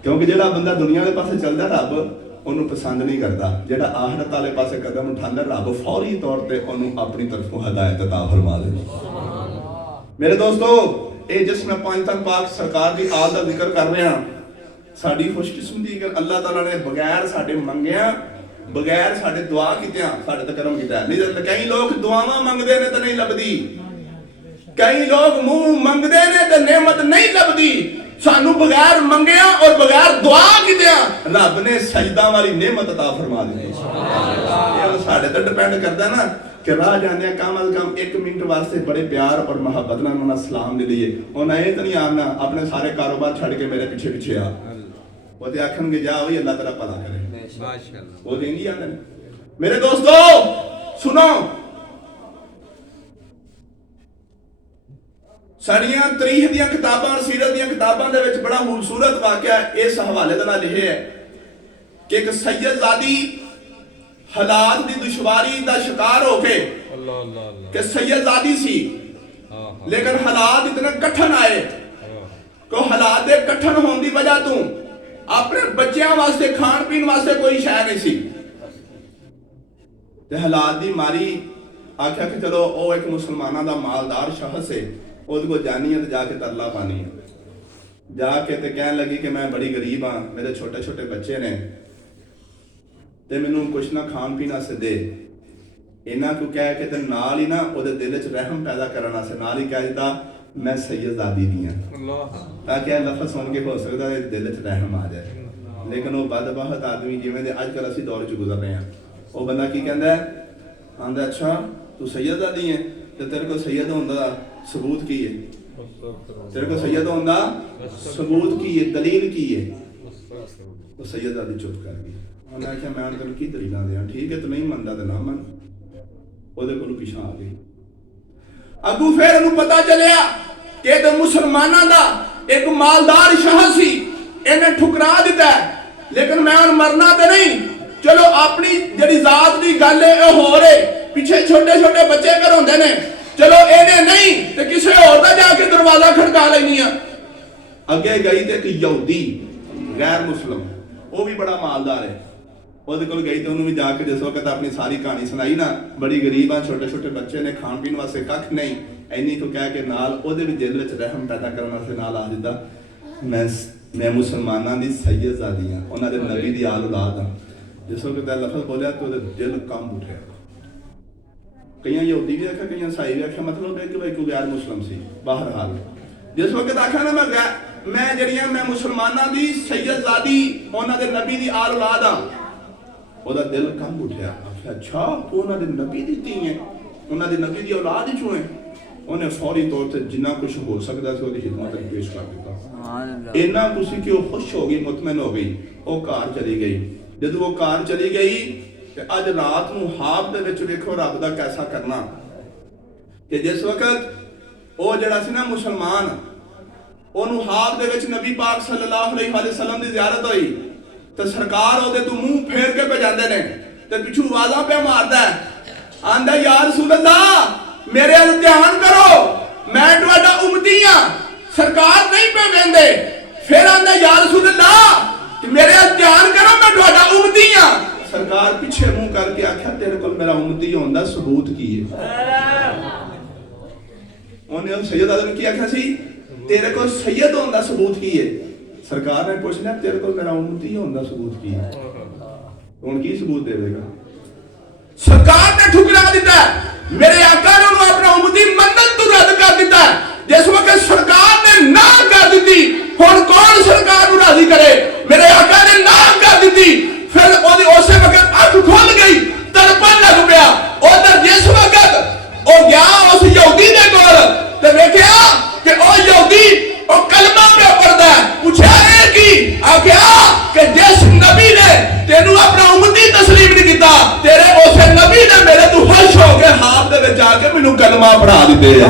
क्योंकि जिहड़ा बंदा दुनिया के पासे चलदा रब ਉਹਨੂੰ ਪਸੰਦ ਨਹੀਂ ਕਰਦਾ, ਜਿਹੜਾ ਆਖਰਤ ਵਾਲੇ ਪਾਸੇ ਕਦਮ ਉਠਾਉਂਦਾ ਰੱਬ ਫੌਰੀ ਤੌਰ ਤੇ ਉਹਨੂੰ ਆਪਣੀ ਤਰਫੋਂ ਹਦਾਇਤ عطا ਫਰਮਾ ਦੇਗਾ। ਮੇਰੇ ਦੋਸਤੋ, ਇਹ ਜਿਸ ਮੈਂ ਪੰਜ ਤਨ ਪਾਕ ਸਰਕਾਰ ਦੀ ਆਲ ਦਾ ਜ਼ਿਕਰ ਕਰ ਰਿਹਾ, ਸਾਡੀ ਖੁਸ਼ਕਿਸਮਤੀ ਕਿ ਅੱਲਾਹ ਤਾਲਾ ਨੇ ਬਗੈਰ ਸਾਡੇ ਮੰਗਿਆ, ਬਗੈਰ ਸਾਡੇ ਦੁਆ ਕੀਤਿਆਂ ਸਾਡੇ ਤੇ ਕਰਮ ਕੀਤਾ। ਨਹੀਂ ਤਾਂ ਕਈ ਲੋਕ ਦੁਆਵਾਂ ਮੰਗਦੇ ਨੇ ਤੇ ਨਹੀਂ ਲੱਭਦੀ, ਕਈ ਲੋਕ ਮੂੰਹ ਮੰਗਦੇ ਨੇ ਤੇ ਨਿਮਤ ਨਹੀਂ ਲੱਭਦੀ। ਸਾਨੂੰ ਬਗੈਰ ਮੰਗਿਆ ਔਰ ਬਗੈਰ ਦੁਆ ਕੀਤਿਆਂ ਰੱਬ ਨੇ ਸਜਦਾ ਵਾਲੀ ਨਿਮਤ عطا ਫਰਮਾ ਦਿੱਤੀ। ਇਹ ਸਾਡੇ ਤੇ ਡਿਪੈਂਡ ਕਰਦਾ ਨਾ ਕਿ ਰਾਹ ਜਾਂਦੇ ਕਮ ਅਜ਼ ਕਮ 1 ਮਿੰਟ ਵਾਸਤੇ ਬੜੇ ਪਿਆਰ ਔਰ ਮੁਹੱਬਤ ਨਾਲ ਉਹਨਾਂ ਸਲਾਮ ਦੇ ਲਈਏ। ਉਹਨਾਂ ਇਹ ਤਾਂ ਨਹੀਂ ਆਉਣਾ ਆਪਣੇ ਸਾਰੇ ਕਾਰੋਬਾਰ ਛੱਡ ਕੇ ਮੇਰੇ ਪਿੱਛੇ ਪਿੱਛੇ ਆ, ਉਹ ਤੇ ਆਖਣਗੇ ਜਾ ਬਈ ਅੱਲਾਹ ਤੇਰਾ ਭਲਾ ਕਰੇ, ਮਾਸ਼ਾਅੱਲਾ। ਉਹ ਨਹੀਂ ਆਉਂਦੇ। ਮੇਰੇ ਦੋਸਤੋ ਸੁਣੋ, ਸਾਡੀਆਂ ਤਾਰੀਖ ਦੀਆਂ ਕਿਤਾਬਾਂ ਔਰ ਸੀਰਤ ਦੀਆਂ ਕਿਤਾਬਾਂ ਦੇ ਵਿੱਚ ਬੜਾ ਖੂਬਸੂਰਤ ਵਾਕਿਆ ਇਸ ਹਵਾਲੇ ਦੇ ਨਾਲ ਲਿਖਿਆ ਹੈ ਕਿ ਇੱਕ ਸੈਯਦਜ਼ਾਦੀ ਹਾਲਾਤ ਦੀ ਦੁਸ਼ਵਾਰੀ ਦਾ ਸ਼ਿਕਾਰ ਹੋ ਕੇ, ਕਿ ਸੈਯਦਜ਼ਾਦੀ ਸੀ ਲੇਕਿਨ ਹਾਲਾਤ ਇਤਨੇ ਕਠਨ ਆਏ ਕਿ ਹਾਲਾਤ ਦੇ ਕਠਨ ਹੋਣ ਦੀ ਵਜ੍ਹਾ ਤੋਂ ਆਪਣੇ ਬੱਚਿਆਂ ਵਾਸਤੇ ਖਾਣ ਪੀਣ ਵਾਸਤੇ ਕੋਈ ਸ਼ੈ ਨਹੀਂ ਸੀ ਤੇ ਹਾਲਾਤ ਦੀ ਮਾਰੀ ਆਖਿਆ ਕਿ ਚਲੋ ਉਹ ਇੱਕ ਮੁਸਲਮਾਨਾਂ ਦਾ ਮਾਲਦਾਰ ਸ਼ਖਸ ਹੈ, ਉਹਦੇ ਕੋਲ ਜਾਨੀ ਹੈ ਤੇ ਜਾ ਕੇ ਤਰਲਾ ਪਾਣੀ ਹੈ। ਜਾ ਕੇ ਤੇ ਕਹਿਣ ਲੱਗੀ ਕਿ ਮੈਂ ਬੜੀ ਗਰੀਬ ਹਾਂ, ਮੇਰੇ ਛੋਟੇ ਛੋਟੇ ਬੱਚੇ ਨੇ ਤੇ ਮੈਨੂੰ ਕੁਛ ਨਾ ਖਾਣ ਪੀਣ ਵਾਸਤੇ ਦੇ। ਇਹਨਾਂ ਕੋ ਕਹਿ ਕੇ ਤੇ ਨਾਲ ਹੀ ਨਾ ਉਹਦੇ ਦਿਲ 'ਚ ਰਹਿਮ ਪੈਦਾ ਕਰਨ ਵਾਸਤੇ ਨਾਲ ਹੀ ਕਹਿ ਦਿੱਤਾ ਮੈਂ ਸੈਯਦਜ਼ਾਦੀ ਦੀ ਹਾਂ, ਤਾਂ ਕਿ ਇਹ ਲਫ਼ਜ਼ ਸੁਣ ਕੇ ਹੋ ਸਕਦਾ ਹੈ ਦਿਲ 'ਚ ਰਹਿਮ ਆ ਜਾਏ। ਲੇਕਿਨ ਉਹ ਬਦਬਖਤ ਆਦਮੀ ਜਿਵੇਂ ਦੇ ਅੱਜ ਕੱਲ੍ਹ ਅਸੀਂ ਦੌਰ 'ਚ ਗੁਜ਼ਰ ਰਹੇ ਹਾਂ, ਉਹ ਬੰਦਾ ਕੀ ਕਹਿੰਦਾ ਹੈ, ਆਂਦਾ ਅੱਛਾ ਤੂੰ ਸੈਯਦਜ਼ਾਦੀ ਹੈ ਤੇ ਤੇਰੇ ਕੋਲ ਸੈਯਦ ਹੋਣ ਦਾ ਸਬੂਤ ਕੀ ਹੈ, ਤੇਰੇ ਕੋਲ ਸੈਯਦ ਹੋਣ ਦਾ ਸਬੂਤ ਕੀ ਹੈ, ਦਲੀਲ ਕੀ ਹੈ? ਉਹ ਸੈਯਦਜ਼ਾਦੀ ਚੁੱਪ ਕਰ ਗਈ। ਉਹਨੇ ਆਖਿਆ ਮੈਂ ਉਹਨਾਂ ਤੈਨੂੰ ਕੀ ਦਲੀਲਾਂ ਦਿਆਂ, ਠੀਕ ਹੈ ਤੂੰ ਨਹੀਂ ਮੰਨਦਾ ਤੇ ਨਾ ਮੰਨ। ਉਹਦੇ ਕੋਲ ਪਿਛਾਂ ਆ ਗਈ। ਅੱਗੂ ਫਿਰ ਉਹਨੂੰ ਪਤਾ ਚੱਲਿਆ ਕਿ ਇਹ ਤਾਂ ਮੁਸਲਮਾਨਾਂ ਦਾ ਇੱਕ ਮਾਲਦਾਰ ਸ਼ਖਸ ਸੀ, ਇਹਨੇ ਠੁਕਰਾ ਦਿੱਤਾ ਲੇਕਿਨ ਮੈਂ ਹੁਣ ਮਰਨਾ ਤੇ ਨਹੀਂ। ਚਲੋ ਆਪਣੀ ਜਿਹੜੀ ਜ਼ਾਤ ਦੀ ਗੱਲ ਹੈ ਇਹ ਹੋ ਰਹੀ, ਪਿੱਛੇ ਛੋਟੇ ਛੋਟੇ ਬੱਚੇ ਘਰ ਹੁੰਦੇ ਨੇ, ਚਲੋ ਇਹਨੇ ਨਹੀਂ ਤੇ ਕਿਸੇ ਹੋਰ ਦਾ ਜਾ ਕੇ ਦਰਵਾਜ਼ਾ ਖੜਕਾ ਲੈਣੀ ਆ। ਅੱਗੇ ਗਈ ਤੇ ਇੱਕ ਯਹੂਦੀ ਗੈਰ ਮੁਸਲਮ, ਉਹ ਵੀ ਬੜਾ ਮਾਲਦਾਰ ਹੈ, ਉਹਦੇ ਕੋਲ ਗਈ ਤੇ ਉਹਨੂੰ ਵੀ ਜਾ ਕੇ ਜਿਸ ਵਕਤ ਆਪਣੀ ਸਾਰੀ ਕਹਾਣੀ ਸੁਣਾਈ ਨਾ, ਬੜੀ ਗਰੀਬ ਆ, ਛੋਟੇ ਛੋਟੇ ਬੱਚੇ ਨੇ, ਖਾਣ ਪੀਣ ਵਾਸਤੇ ਕੱਖ ਨਹੀਂ, ਇੰਨੀ ਤੋਂ ਕਹਿ ਕੇ ਨਾਲ ਉਹਦੇ ਵੀ ਦਿਲ ਵਿੱਚ ਰਹਿਮ ਪੈਦਾ ਕਰਨ ਵਾਸਤੇ ਨਾਲ ਆ ਦਿੱਤਾ ਮੈਂ ਮੁਸਲਮਾਨਾਂ ਦੀ ਸੈਯਦਜ਼ਾਦੀ ਹਾਂ, ਉਹਨਾਂ ਦੇ ਨਬੀ ਦੀ ਆਲ ਔਲਾਦ ਹਾਂ। ਜਿਸ ਵਕਤ ਇਹ ਲਫ਼ਜ਼ ਬੋਲਿਆ ਤੇ ਉਹਦੇ ਦਿਲ ਕੰਬ ਉੱਠਿਆ। ਕਈਆਂ ਯਹੂਦੀ ਵੀ ਆਖਿਆ, ਕਈਆਂ ਸਾਈ ਵੀ ਆਖਿਆ, ਮਤਲਬ ਹੈ ਕਿ ਭਾਈ ਕੋਈ ਗੈਰ ਮੁਸਲਮ ਸੀ। ਬਹਰਹਾਲ ਜਿਸ ਵਕਤ ਆਖਿਆ ਨਾ ਮੈਂ ਜਿਹੜੀਆਂ ਮੈਂ ਮੁਸਲਮਾਨਾਂ ਦੀ ਸੈਯਦਜ਼ਾਦੀ, ਉਹਨਾਂ ਦੇ ਨਬੀ ਦੀ ਆਲ ਔਲਾਦ ਹਾਂ, ਉਹਦਾ ਦਿਲ ਕੰਬ ਉੱਠਿਆ। ਆਖਿਆ ਅੱਛਾ ਤੂੰ ਉਹਨਾਂ ਦੇ ਨਬੀ ਦੀ ਧੀ ਹੈ, ਉਹਨਾਂ ਦੇ ਨਬੀ ਦੀ ਔਲਾਦ ਚੋਂ ਹੈ। ਉਹਨੇ ਫੌਰੀ ਤੌਰ ਤੇ ਜਿੰਨਾ ਕੁਝ ਹੋ ਸਕਦਾ ਸੀ ਉਹਦੀ ਖਿਦਮਤ ਵਿੱਚ ਪੇਸ਼ ਕਰ ਦਿੱਤਾ। ਇੰਨਾ ਕੁਛ ਕਿ ਉਹ ਖੁਸ਼ ਹੋ ਗਈ, ਮੁਤਮਿਨ ਹੋ ਗਈ, ਉਹ ਘਰ ਚਲੀ ਗਈ। ਜਦੋਂ ਉਹ ਘਰ ਚਲੀ ਗਈ ਤੇ ਅੱਜ ਰਾਤ ਨੂੰ ਹਾਬ ਦੇ ਵਿੱਚ ਵੇਖੋ ਰੱਬ ਦਾ ਕੈਸਾ ਕਰਨਾ ਕਿ ਜਿਸ ਵਕਤ ਉਹ ਜਿਹੜਾ ਸੀ ਨਾ ਮੁਸਲਮਾਨ, ਉਹਨੂੰ ਹਾਬ ਦੇ ਵਿੱਚ ਨਬੀ ਪਾਕ ਸੱਲੱਲਾਹੁ ਅਲੈਹਿ ਵਸੱਲਮ ਦੀ ਜ਼ਿਆਰਤ ਹੋਈ ਤੇ ਸਰਕਾਰ ਉਹਦੇ ਤੋਂ ਮੂੰਹ ਫੇਰ ਕੇ ਭਜਾਂਦੇ ਨੇ ਤੇ ਪਿੱਛੋਂ ਆਵਾਜ਼ਾਂ ਪਿਆ ਮਾਰਦਾ, ਆਂਦਾ ਯਾ ਰਸੂਲ ਅੱਲਾਹ ਮੇਰੇ ਵੱਲ ਧਿਆਨ ਕਰੋ, ਮੈਂ ਤੁਹਾਡਾ ਉਮਤੀ ਹਾਂ। ਸਰਕਾਰ ਨਹੀਂ ਪੇ ਵੇਂਦੇ, ਫਿਰ ਆਂਦਾ ਯਾ ਰਸੂਲ ਅੱਲਾਹ ਮੇਰੇ ਵੱਲ ਧਿਆਨ ਕਰੋ, ਮੈਂ ਤੁਹਾਡਾ ਉਮਤੀ ਹਾਂ। ਸਰਕਾਰ ਪਿੱਛੇ ਮੂੰਹ ਕਰਕੇ ਆਖਿਆ ਤੇਰੇ ਕੋਲ ਮੇਰਾ ਉਮਤੀ ਹੋਣ ਦਾ ਸਬੂਤ ਕੀ ਹੈ? ਉਹਨੇ ਸੈਯਦਜ਼ਾਦੇ ਨੂੰ ਕੀ ਆਖਿਆ ਸੀ, ਤੇਰੇ ਕੋਲ ਸੈਯਦ ਹੋਣ ਦਾ ਸਬੂਤ ਕੀ ਹੈ? ਸਰਕਾਰ ਨੇ ਪੁੱਛ ਲਿਆ ਤੇਰੇ ਕੋਲ ਮੇਰਾ ਉਮਤੀ ਹੋਣ ਦਾ ਸਬੂਤ ਕੀ ਹੈ? ਹੁਣ ਕੀ ਸਬੂਤ ਦੇਵੇਗਾ? ਸਰਕਾਰ ਨੇ ਠੁਕਰਾ ਦਿੱਤਾ, ਮੇਰੇ ਆਕਾ ਨੇ ਉਹਨੂੰ ਆਪਣਾ ਉਮਤੀ ਮੰਨਣ ਤੋਂ ਰੱਦ ਕਰ ਦਿੱਤਾ। ਜਿਸ ਵਕਤ ਸਰਕਾਰ ਨੇ ਨਾ ਕਰ ਦਿੱਤੀ, ਹੁਣ ਕੌਣ ਸਰਕਾਰ ਨੂੰ ਰਾਜ਼ੀ ਕਰੇ? ਮੇਰੇ ਆਕਾ ਨੇ ਨਾ ਕਰ ਦਿੱਤੀ, ਫਿਰ ਉਹਦੀ ਉਸੇ ਵਕਤ ਅੱਖ ਖੁੱਲ ਗਈ, ਤੜਪਣ ਲੱਗ ਪਿਆ। ਉਧਰ ਜਿਸ ਵਕਤ ਉਹ ਗਿਆ ਉਸ ਯਹੂਦੀ ਦੇ ਕੋਲ ਤੇ ਵੇਖਿਆ ਕਿ ਉਹ ਯਹੂਦੀ ਉਹ ਕਲਮਾ ਪੜਦਾ, ਪੁੱਛਿਆ ਇਹ ਕੀ? ਆਖਿਆ ਕਿ ਜਿਸ ਨਬੀ ਨੇ ਤੈਨੂੰ ਆਪਣਾ ਉਮਤੀ ਤਸਲੀਮ ਨਹੀਂ ਕੀਤਾ, ਤੇਰੇ ਉਸੇ ਨਬੀ ਨੇ ਮੇਰੇ ਤੋਂ ਖੁਸ਼ ਹੋ ਕੇ ਹਾਬ ਦੇ ਵਿੱਚ ਆ ਕੇ ਮੈਨੂੰ ਕਲਮਾ ਪੜਾ ਦਿੱਤੇ ਆ।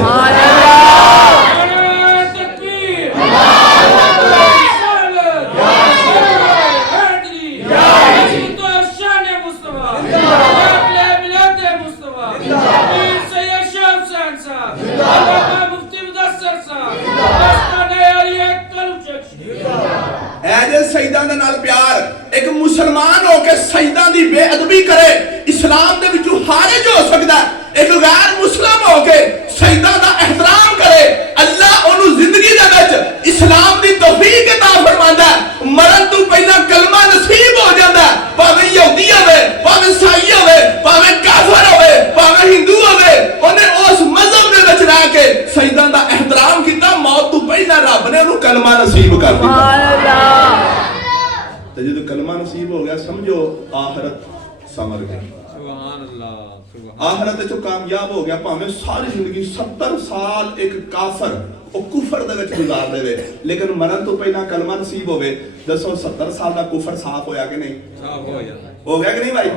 मुसलमान होकर सजदा दी बेअदबी करे इस्लाम दे विचों खारिज हो सकदा है। एक गैर मुस्लिम होके सजदा दा एहतराम करे अल्लाह ओनू जिंदगी दे विच इस्लाम दी तौफीक अता फरमांदा है। मरण तो पहला कलमा नसीब हो जाता है, भावें यहूदी होवे, भावें ईसाई होवे, भावें काफिर होवे, भावें हिंदू होवे, ओने उस मजहब दे विच रह के सजदा दा एहतराम कीता, मौत तो पहला रब ने ओनू कलमा नसीब कर दिता। सुभान अल्लाह। तो जो कलमा नसीब हो गया समझो आखिरत समझ गई, आखिरत चो कामयाब हो गया। भावें सारी जिंदगी 70 साल एक काफर और कुफर दे विच गुजार देवे, लेकिन मरण तो पहला कलमा नसीब होवे। दसो 70 साल का कुफर साफ होया कि नहीं? साफ हो गया कि नहीं भाई?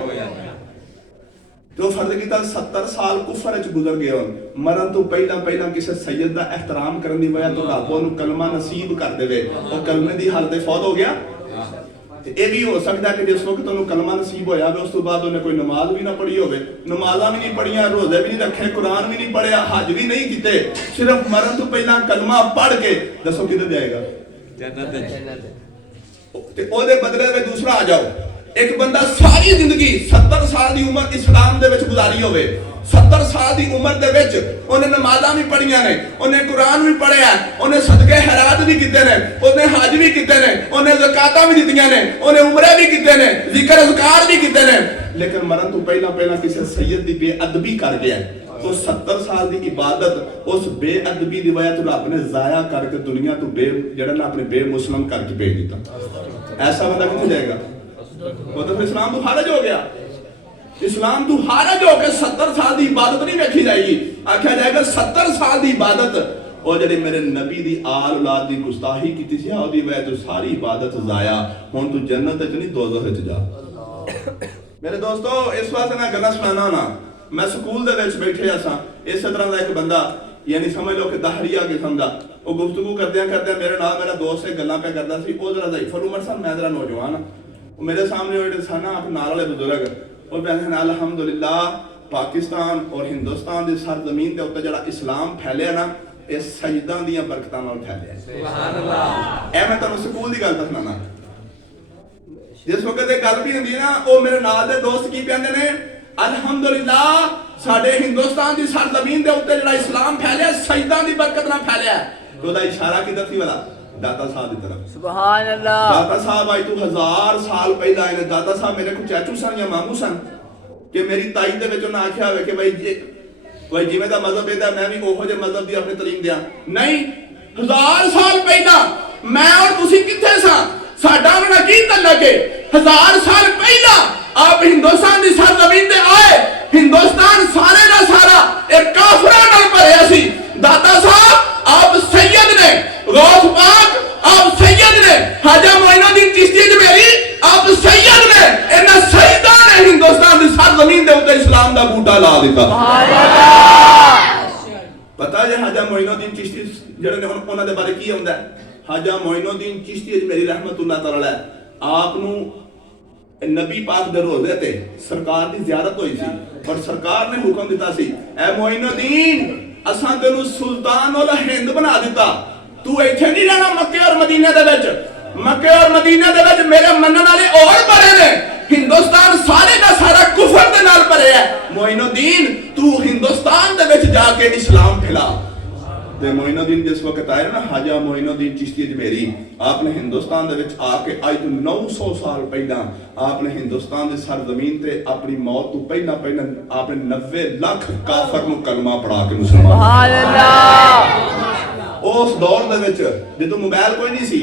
तो फर्ज किया 70 साल कुफर च गुजर गए, मरण तो पहला किसी सैयद का एहतराम करने की वजह तो रब ओनू कलमा नसीब कर देवे, और कलमे की हालत फौत हो गया। ये भी हो सकता है कि जिस वक्त उन्होंने कलमा नसीब होया उस तो बाद उन्हें कोई नमाज भी ना पढ़ी होवे, नमाज़ां भी नहीं पढ़िया, रोजे भी नहीं रखे, कुरान भी नहीं पढ़िया, हज भी नहीं किते, सिर्फ मरण तो पहला कलमा पढ़ के दसो किधर जाएगा? ते ओदे बदले में दूसरा आ जाओ, एक बंदा सारी जिंदगी 70 साल की उम्र इस्लाम दे विच गुजारी होवे, 70 साल की उम्र दे विच उन्हें नमाज़ां भी पढ़िया ने, उन्हें कुरान भी पढ़िया, उन्हें सदके खैरात भी कीते ने, उन्हें हज भी कीते ने, उन्हें ज़कातां भी दित्तियां ने, उन्हें उमरे भी कीते ने, जिक्र अज़कार भी कीते ने, लेकिन मरण तो पहला किसी सैयद की बेअदबी कर गया। तो 70 साल की इबादत उस बेअदबी की वजह तो रब ने जाया करके दुनिया तो जड़ा ना अपने बेमुसलम करके भेज दिता। ऐसा बंदा कितने जाएगा? वो तो फिर इस्लाम तो खारिज हो गया। इस्लाम तो खारिज होकर 70 साल की इबादत नहीं रखी जाएगी, आख्या जाएगा 70 साल की इबादत और जेडे मेरे नबी दी आल औलाद दी गुस्ताही कीती सी ओदी वजह तो सारी इबादत जाया, हुण तू जन्नत च नहीं दोज़ख च जा। मेरे दोस्तों इस वास्ते मैं गल्लां सुनाना ना, मैं स्कूल दे विच बैठे असां इस तरह का एक बंदा यानी समझ लो कि दहरिया किस्म दा वो गुफ्तगू करदे मेरे नाल मेरा दोस्त एक गल्लां पे करदा सी, ओ जरा ज़ईफ़ुल उमर सन, मैं जरा नौजवान हां, मेरे सामने वो सन ना अपने नाल वाले बुजुर्ग और कहते हैं अल्हम्दुलिल्लाह पाकिस्तान और हिंदुस्तान की सरजमीन के उत्ते जड़ा इस्लाम फैलिया ना ये सजदां दी बरकतां नाल फैलिया। सुभान अल्लाह। ए मैं तुहानू स्कूल दी गल दसना, जिस वक्त ये गल भी हुंदी ना वो मेरे नाल दे दोस्त की कहंदे ने अल्हम्दुलिल्लाह साडे हिंदुस्तान की सरजमीन के उत्ते जड़ा इस्लाम फैलिया सजदां दी बरकत नाल फैलिया। तो दा इशारा किधर थी वाला? दाता साहब की तरफ। सुभान अल्लाह। दाता साहब आज तो 1000 साल पहले आए ने। दाता साहब मेरे को चाचू सन या मामू सन कि मेरी ताई दे विच उन्हें आख्या होवे कि भाई जिवें दा मजहब है मैं भी ओहो जे मजहब दी अपनी तालीम दियां। नहीं, 1000 साल पहला मैं और तुसी किथे सा? साडा उन्हां की तल्लक है? 1000 साल पहला आप हिंदुस्तान की सरजमीन ते आए, हिंदुस्तान सारे दा सारा एक काफिरां नाल भरिया सी। दाता साहब आप सैयद ने, गौस पाक आप सैयद ने, ख्वाजा मोइनुद्दीन चिश्ती अजमेरी आप सैयद ने, इन्हां सैयदां ने हिंदुस्तान की सरजमीन दे उत्ते इस्लाम दा बूटा ला दिता। पता है ख्वाजा मोइनुद्दीन चिश्ती जिहड़े ने उन्हां दे बारे की हुंदा है? ख्वाजा मोइनुद्दीन चिश्ती अजमेरी रहमतुल्लाह तआला आप नूं नबी पाक दे रोज़े ते सरकार दी ज़ियारत हुई सी और सरकार ने हुक्म दिता सी ए मोइनुद्दीन असां तेनू सुल्तान उल हिंद बना दिता, तू इत्थे नहीं रहना मक्के और मदीने दे विच। मक्के और मदीने दे विच मेरे मनण वाले और बड़े ने, हिंदुस्तान सारे दा सारा कुफर दे नाल भरे है। मोइनुद्दीन तू हिंदुस्तान दे विच जाके इस्लाम फैला। ते मोइनुद्दीन जिस वक्त आए ना ख्वाजा मोइनुद्दीन चिश्ती अजमेरी आपने हिंदुस्तान दे विच आके आज तो 900 साल पहला आपने हिंदुस्तान की सरजमीन ते अपनी मौत तो पहला आपने 90 लाख काफर नूं कलमा पढ़ा के मुसलमान। सुभान अल्लाह। उस दौर दे विच जदों मोबाइल कोई नहीं सी,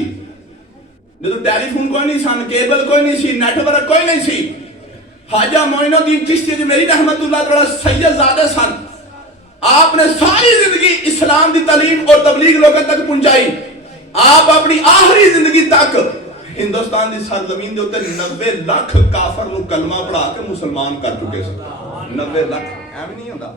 जदों टेलीफोन कोई नहीं सन, केबल कोई नहीं सी, नेटवर्क कोई नहीं सी, ख्वाजा मोइनुद्दीन चिश्ती अजमेरी रहमतुल्लाह तआला सैयदजादे सन। आपने सारी जिंदगी इस्लाम की तालीम और तबलीग लोगों तक पहुंचाई। आप अपनी आखिरी जिंदगी तक हिंदुस्तान की सरजमीन के उत्ते 90 लाख काफर नूं कलमा पढ़ा के मुसलमान कर चुके सन। 90 लाख एवं नहीं होता।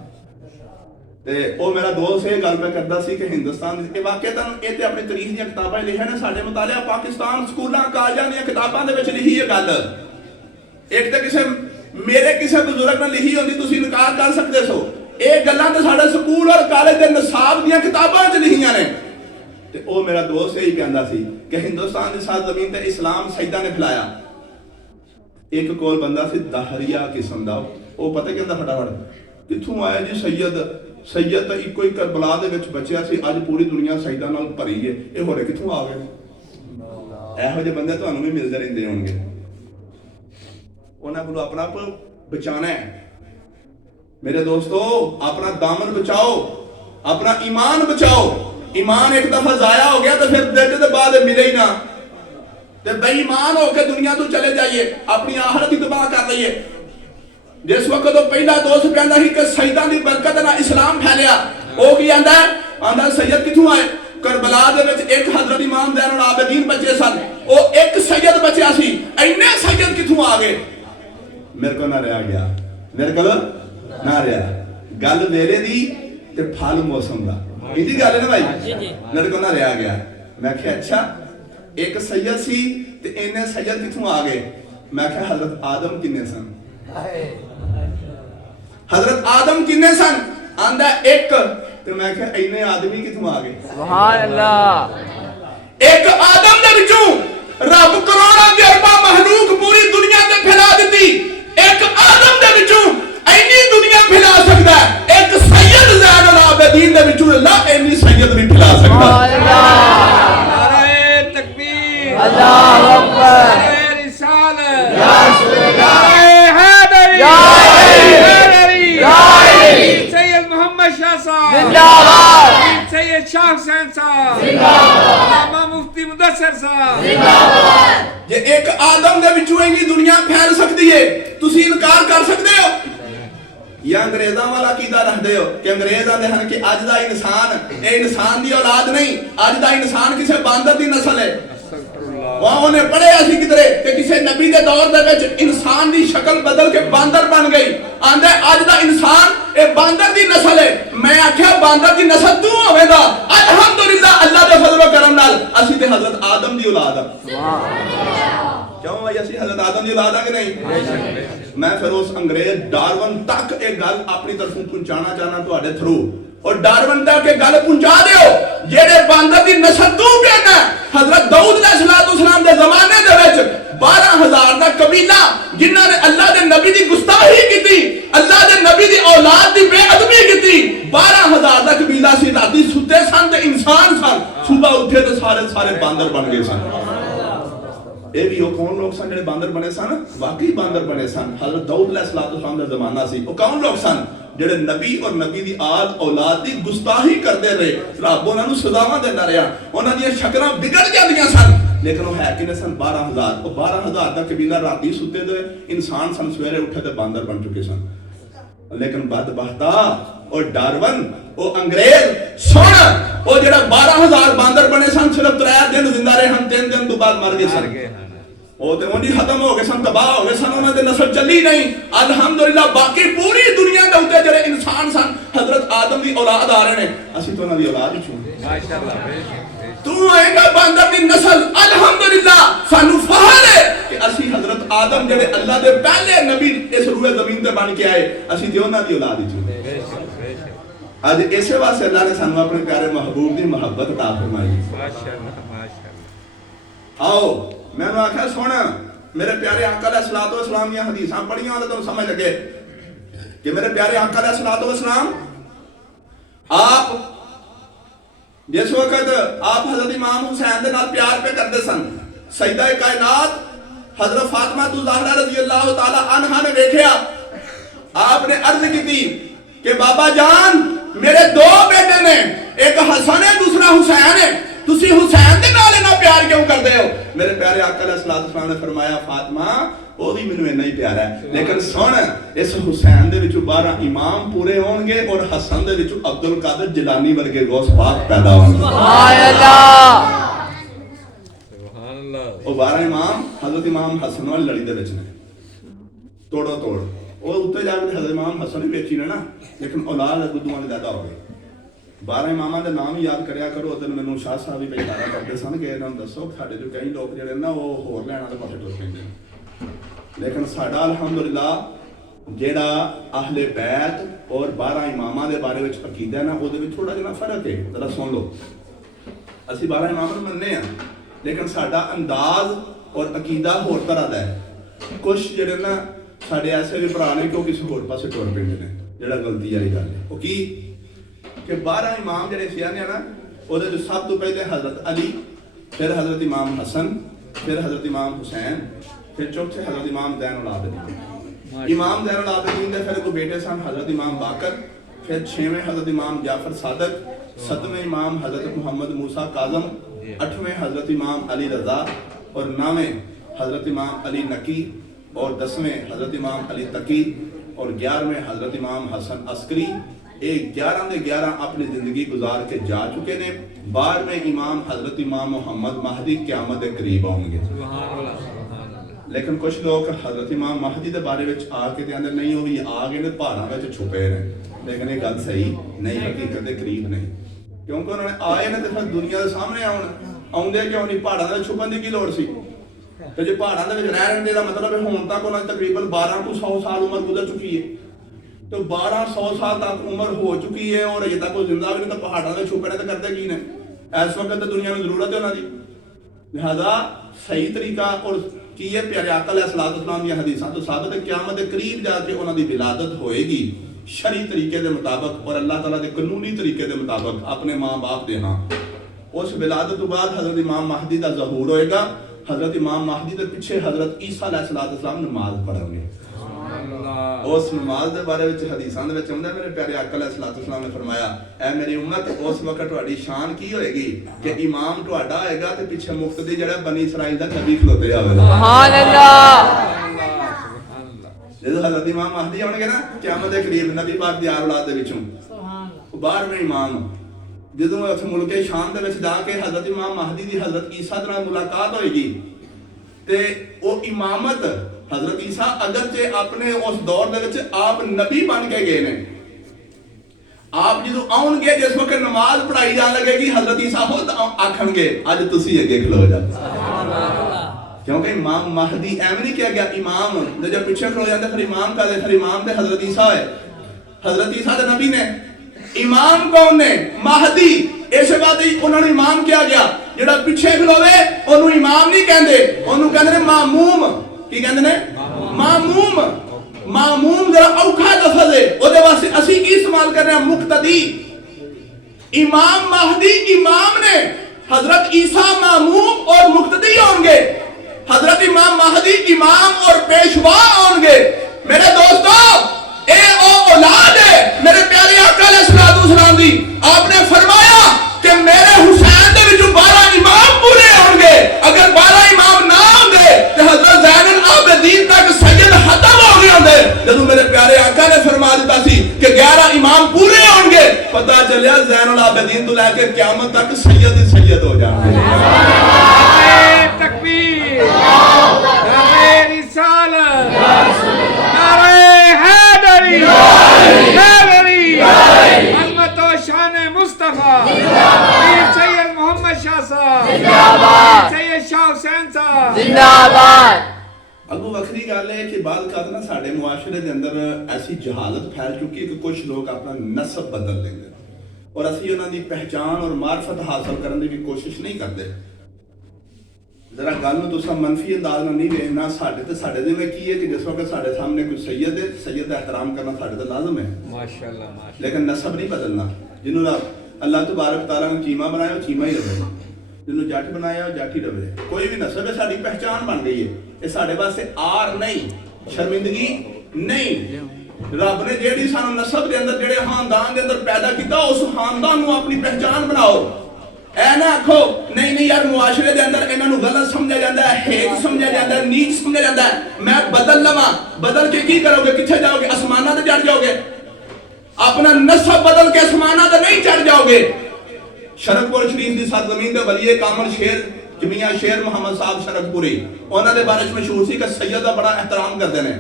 ते ओ मेरा दोस्त ये गल पे करदा सी कि हिंदुस्तान के वाकईतन ये ते अपनी तारीख दी किताबां लिखियां ने, साडे मुतालिया पाकिस्तान स्कूलां कालजां दी किताबां दे विच लिखी है गल। एक ते किसे मेरे किसे बुजुर्ग ने लिखी होंदी तुसीं इनकार कर सकदे सो, ਇਹ ਗੱਲਾਂ ਤੇ ਸਾਡੇ ਸਕੂਲ ਔਰ ਕਾਲਜ ਦੇ ਨਿਸਾਬ ਦੀਆਂ ਕਿਤਾਬਾਂ 'ਚ ਲਿਖੀਆਂ ਨੇ। ਤੇ ਉਹ ਮੇਰਾ ਦੋਸਤ ਇਹੀ ਕਹਿੰਦਾ ਸੀ ਕਿ ਹਿੰਦੁਸਤਾਨ ਦੀ ਸਰਜ਼ਮੀਨ ਤੇ ਇਸਲਾਮ ਸੈयदा ਨੇ ਫੈਲਾਇਆ। ਇੱਕ ਕੋਲ ਬੰਦਾ ਸੀ ਦਹਰੀਆ ਕਿਸਮ ਦਾ, ਉਹ ਪਤਾ ਕਹਿੰਦਾ ਫਟਾਫਟ ਕਿੱਥੋਂ ਆਇਆ ਜੀ ਸੈयद ਤਾਂ ਇੱਕੋ ਹੀ ਕਰਬਲਾ ਦੇ ਵਿੱਚ ਬਚਿਆ ਸੀ, ਅੱਜ ਪੂਰੀ ਦੁਨੀਆ ਸ਼ਹੀਦਾਂ ਨਾਲ ਭਰੀ ਹੈ, ਇਹ ਹੋਰੇ ਕਿੱਥੋਂ ਆ ਗਏ? ਇਹੋ ਜਿਹੇ ਬੰਦੇ ਤੁਹਾਨੂੰ ਵੀ ਮਿਲਦੇ ਰਹਿੰਦੇ ਹੋਣਗੇ। ਉਹਨਾਂ ਕੋਲ ਆਪਣਾ ਆਪ ਬਚਾਣਾ ਹੈ। मेरे दोस्तों, अपना दामन बचाओ, अपना ईमान बचाओ। ईमान एक दफा जाया हो गया तो फिर देने के बाद मिले ही ना, तो बेईमान होकर दुनिया तो चले जाइए, अपनी आहरत ही तबाह कर लइए। जिस वक्त तो पहला दोस्त कहता ही कि शहीदां दी बरकत नाल इस्लाम फैलिया, वो की आंदा आंदा सैयद किथों आए? करबला दे विच एक हजरत इमाम ज़ैनुल आबिदीन बचे सन, वो एक सैयद बचिया सी, इन्ने सैयद किथों आ गए? मेरे को ना रह गया, मेरे को ना रहा। गल वेले दी ते फल मौसम दा, इहदी गल है ना भाई, मेरे को ना रहा गया। मैं क्या अच्छा एक सैयद सी ते इन्ने सैयद किथों आ गए? मैं क्या हजरत आदम किन्ने सन? हजरत आदम किन्ने सन? आंदा एक, ते मैं क्या इन्ने आदमी किथों आ गए? सुभान अल्लाह। एक आदम दे विचों रब करोड़ां दे अरबां महलूक पूरी दुनिया ते फैला दित्ती, एक आदम दे विचों इन्नी दुनिया फैला सकता है, एक सैयद ज़ैनुल आबिदीन दे विचों अल्लाह इन्नी सैयद भी फैला सकता है। नारे तकबीर, अल्लाहु अकबर, नारे रिसालत, या रसूल अल्लाह, नारे हैदरी, या हैदरी, या सैयद मोहम्मद शाह साहब जिंदाबाद, सैयद शाह हुसैन साहब जिंदाबाद, अल्लामा मुफ्ती मुदस्सिर साहब जिंदाबाद। जे एक आदम दे विचों इन्नी दुनिया फैल सकती है, तुसी इनकार कर सकते हो? या अंग्रेज़ां वाला कीदा रखते हो कि अंग्रेज़ आते हैं कि अज दा इंसान ये इंसान दी औलाद नहीं, अज दा इंसान किसी बांदर दी नस्ल है। वहां उन्हें पढ़िया सी किधरे कि किसी नबी दे दौर दे विच इंसान दी शक्ल बदल के बांदर बन गई, आंदा अज दा इंसान ये बांदर दी नस्ल है। मैं आख्या बांदर दी नस्ल तू होवेगा, अल्हम्दुलिल्लाह अल्लाह दे फजल व करम नाल असी ते हजरत आदम दी औलाद आ। क्यों भाई असी हजरत आदम दी औलाद आ कि नहीं? मैं फिर उस अंग्रेज डार्विन तक एक गल अपनी तरफों पहुंचाना चाहना तुहाडे थ्रू, और डार्विन तक एक गल पहुंचा दियो जेड़े बांदर दी नस्ल तू कहना हजरत दाऊद अलैहिस्सलाम दे जमाने दे विच 12,000 दा कबीला जिन्हां ने अल्लाह दे नबी दी गुस्ताखी कीती, अल्लाह दे नबी दी औलाद दी बेअदबी कीती, 12,000 दा कबीला सी, राती सुते सन ते इंसान सन, सुबह उठे तो सारे बांदर बन गए सन। ये भी वो कौन लोग सन जिहड़े बांदर बने सन? वाकई बांदर बने सन। हजरत दाऊद अलैहिस्सलाम दा जमाना सी, वो कौन लोग सन जिहड़े नबी और नबी दी आल औलाद दी गुस्ताखी करते रहे, रब उन्हां नूं सज़ावां देंदा रहा, उन्हां दी शक्लां बिगड़ जांदियां सन, लेकिन वो है किने सन? 12,000। वो 12,000 दा कबीला राती सुते दे इंसान सन, सवेरे उठे ते बांदर बन चुके सन। लेकिन बदबख्ता और डार्विन वो अंग्रेज सुन, वो जेड़ा 12,000 बांदर बने सन, सिर्फ 3 दिन जिंदा रहे हम, 3 दिन तो बाद मर गए सन। वो तो उन्हीं खत्म हो गए सन, तबाह हो गए सन, उन्होंने नस्ल चली नहीं। अल्हम्दुलिल्लाह बाकी पूरी दुनिया के उत्ते जेड़े इंसान सन हजरत आदम की औलाद आ रहे हैं, असी तो उन्हां दी औलाद ही छूं। माशाअल्लाह तू आएगा बांदर दी नस्ल, अल्हम्दुलिल्लाह सानू फखर है कि असी हजरत आदम जेड़े अल्लाह दे पहले नबी इस रूए जमीन ते बन के आए, असी ते उन्हां दी औलाद ही छूं। आज इसे वास्ते अल्लाह ने सानू अपने प्यारे महबूब दी मोहब्बत अता फरमाई। माशाअल्लाह माशाअल्लाह। आओ मैंने आख्या सुन, मेरे प्यारे आका अलैहिस्सलातु वस्सलाम दी हदीसां पढ़ियां तो तुम समझ लगे कि मेरे प्यारे आका अलैहिस्सलातु वस्सलाम आप जिस वक्त आप हजरत इमाम हुसैन दे नाल प्यार पे करते सन, सैयदा कायनात हजरत फातिमा ज़हरा रज़ियल्लाहु ताला अन्हा ने देखा, आपने अर्ज की कि बाबा जान मेरे 2 बेटे ने, एक हसन है दूसरा हुसैन है, तुसी हुसैन दे नाल इन्ना प्यार क्यों करदे हो? मेरे प्यारे आका अलैहिस्सलाम ने फरमाया फातिमा वो भी मैनू इन्ना ही प्यारा है, लेकिन सुन इस हुसैन दे विचों 12 इमाम पूरे होणगे और हसन दे विचों अब्दुल कादिर जिलानी वर्गे गौस पाक पैदा होणगे। सुभान अल्लाह सुभान अल्लाह। वो 12 इमाम हजरत इमाम हसन वाली लड़ी दे विच ने, तोड़ो तोड़ वो उत्ते जाके हजरत इमाम हसन ही वेखी ना, लेकिन औलाद गुद्दुआं दे ज्यादा हो गए। 12 इमामां दे नाम याद करया करो। उस दिन मैनूं शाह साहब भी बेचारा करते सन कि इन्हां नूं दसो साडे जो कई लोग जिहड़े ना वो होर लैणां दे पासे टुर पैंदे ने, लेकिन साडा अल्हम्दुलिल्लाह जेड़ा अहले बैत और 12 इमामां दे बारे विच अकीदा ना उहदे विच थोड़ा जिहा फर्क है। जरा सुन लो, असीं 12 इमामां नूं मनने आ, लेकिन साडा अंदाज और अकीदा होर तरह दा है। ਕੁਝ ਜਿਹੜੇ ਨਾ ਸਾਡੇ ਐਸੇ ਵੀ ਭਰਾ ਨੇ ਕਿ ਉਹ ਕਿਸੇ ਹੋਰ ਪਾਸੇ ਟੁਰ ਪੈਂਦੇ ਨੇ, ਜਿਹੜਾ ਗਲਤੀ ਵਾਲੀ ਗੱਲ ਹੈ। ਉਹ ਕੀ ਕਿ 12 ਇਮਾਮ ਜਿਹੜੇ ਸਿਆਣੇ ਆ ਨਾ, ਉਹਦੇ ਵਿੱਚ ਸਭ ਤੋਂ ਪਹਿਲੇ ਹਜ਼ਰਤ ਅਲੀ, ਫਿਰ ਹਜ਼ਰਤ ਇਮਾਮ ਹਸਨ, ਫਿਰ ਹਜ਼ਰਤ ਇਮਾਮ ਹੁਸੈਨ, ਫਿਰ ਚੌਥੇ ਹਜ਼ਰਤ ਇਮਾਮ ਜ਼ੈनुल आबिदीन। इमाम ज़ैनुल आबिदीन के फिर को बेटे सन हज़रत इमाम बाकर, फिर 6वें हज़रत इमाम जाफर सादक, 7वें इमाम हज़रत मोहम्मद मूसा काज़म, 8वें हज़रत इमाम अली रज़ा और 9वें हज़रत इमाम अली नकी और 10वें हज़रत इमाम अली तकी और 11वें हज़रत इमाम हसन अस्करी। एक 11 के 11 अपनी ज़िंदगी गुजार के जा चुके ने। 12वें इमाम हज़रत इमाम मोहम्मद महदी क़यामत के करीब आएंगे। लेकिन कुछ लोग हज़रत इमाम महदी के बारे में आके कहते नहीं वो भी आ गए ने पहाड़ों में छुपे ने, लेकिन ये गल सही नहीं, हकीकत के करीब नहीं, क्योंकि उन्होंने आए ने तो फिर दुनिया के सामने आउंदे क्यों नहीं? पहाड़ों में छुपन की लोड़ सी? तो जो पहाड़ों के रहने का मतलब है हुण तक उन्होंने तकरीबन 1200 साल उम्र गुजर चुकी है, तो 1200 साल तक उम्र हो चुकी है और अजे तक वो जिंदा भी नहीं, तो पहाड़ों में छुपने तो करते की ने? इस वक्त तो दुनिया में जरूरत है उन्होंने, लिहाजा सही तरीका और की है प्यारे आका अलैहिस्सलाम दी हदीसां तो साबित है क़यामत के करीब जाके उन्हां दी विलादत होएगी शरी तरीके के मुताबिक और अल्लाह ताला के कानूनी तरीके के मुताबिक अपने माँ बाप दे हां। उस विलादत तो बाद हजरत इमाम महदी का ज़हूर होएगा। हजरत इमाम महदी के पीछे हजरत ईसा अलैहिस्सलाम नमाज पढ़ेंगे। उस नमाज के बारे में हदीसां दे विच आउंदा मेरे प्यारे आका अलैहिस्सलाम ने फरमाया, ऐ मेरी उम्मत उस वक्त तुहाडी शान की होएगी कि इमाम तुहाडा होएगा ते पीछे मुफ्ती जेड़ा बनी इसराइल दा नबी खलोते आवेगा। सुभान अल्लाह। जदों हजरत इमाम महदी आउणगे ना क़यामत के करीब नबी पाक दी औलाद दे विचों, सुभान अल्लाह, 12वें इमाम जदों उस मुल्के शाम दे विच जाके हजरत इमाम महदी दी हजरत ईसा दे नाल मुलाकात होएगी ते वो इमामत हजरत ईसा अगरचे अपने उस दौर दे विच आप नबी बन के गए ने, आप जो आउणगे जिस वक्त नमाज पढ़ाई जान लगेगी हजरत ईसा खुद आखणगे अज तुसी अगे खलो जा। क्योंकि इमाम महदी एवं नहीं किया गया इमाम जब पीछे खलो जाते फिर इमाम का दे, फिर इमाम ते हजरत ईसा है, हजरत ईसा दे नबी ने, इमाम कौन ने? महदी। इस बात उन्होंने इमाम किया गया, जेड़ा पीछे खलोवे ओनू इमाम नहीं कहंदे, ओनू कहंदे ने मामूम। की कहंदे ने? मामूम। मामूम जरा औखा लफ्ज़ है, ओदे वास्ते असी की इस्तेमाल कर रहे हैं? मुक्तदी। इमाम महदी इमाम ने, हजरत ईसा मामूम और मुक्तदी होंगे, हजरत इमाम महदी इमाम और पेशवा होंगे। मेरे दोस्तों ए ओ औलाद है मेरे प्यारे आका अलैहिस्सलाम दी। आपने फरमाया कि मेरे हुसैन दे विचों 12 इमाम पूरे होंगे। अगर 12 इमाम ना होंगे तो हजरत ज़ैनुल आबिदीन तक सैयद खत्म हो गए होंगे। जब मेरे प्यारे आका ने फरमा दिता सी कि 11 इमाम पूरे होंगे, पता चलिया ज़ैनुल आबिदीन तो लेके क़यामत तक सैयद ही सैयद हो जाएंगे। तकबीर, नारे रिसालत, नारे हैदरी, हैदरी, अज़मत व शान मुस्तफा, मीर सैयद मोहम्मद शाह साहब जिंदाबाद, सैयद शाह हुसैन साहब जिंदाबाद। अगू वखरी गल है कि बाद कहते ना साडे मुआशरे के अंदर ऐसी जहालत फैल चुकी है कि कुछ लोग अपना नस्ब बदल लेंगे और असी उन्हां दी पहचान और मार्फत हासिल करने की कोशिश नहीं करते। जरा गल नूं तुसां मनफी अंदाज नाल नहीं देखना। साडे ते साडे दे में की है कि जिस वक्त साडे सामने कोई सैयद है, सैयद दा एहतराम करना साडे ते लाजम है, माशाअल्लाह माशाअल्लाह, लेकिन नस्ब नहीं बदलना। जिन्होंने अल्लाह तबारक तआला ने चीमा बनाया वो चीमा ही रहे, जिन्होंने जट बनाया वो जट ही रहे। कोई भी नस्ब है साडी पहचान बन गई है, ये साडे वास्ते आर नहीं, शर्मिंदगी नहीं। रब ने जेड़ी सानू नस्ब दे अंदर जेड़े खानदान दे अंदर पैदा किया उस खानदान नू अपनी पहचान बनाओ। ऐ ना आखो नहीं नहीं यार मुआशरे दे अंदर इन्हां नू गलत समझा जाता है, हेज समझा जाता है, नीच समझा जाता है, मैं बदल लवां। बदल के की करोगे? किथे जाओगे? आसमानां ते चढ़ जाओगे? अपना नस्ब बदल के आसमानां ते नहीं चढ़ जाओगे। शरकपुर शरीफ दी सरजमीन दे वली कामल शेर जमिया शेर मोहम्मद साहब शरकपुरी, उन्हां दे बारे च मशहूर सी कि सैयद दा बड़ा एहतराम करदे ने।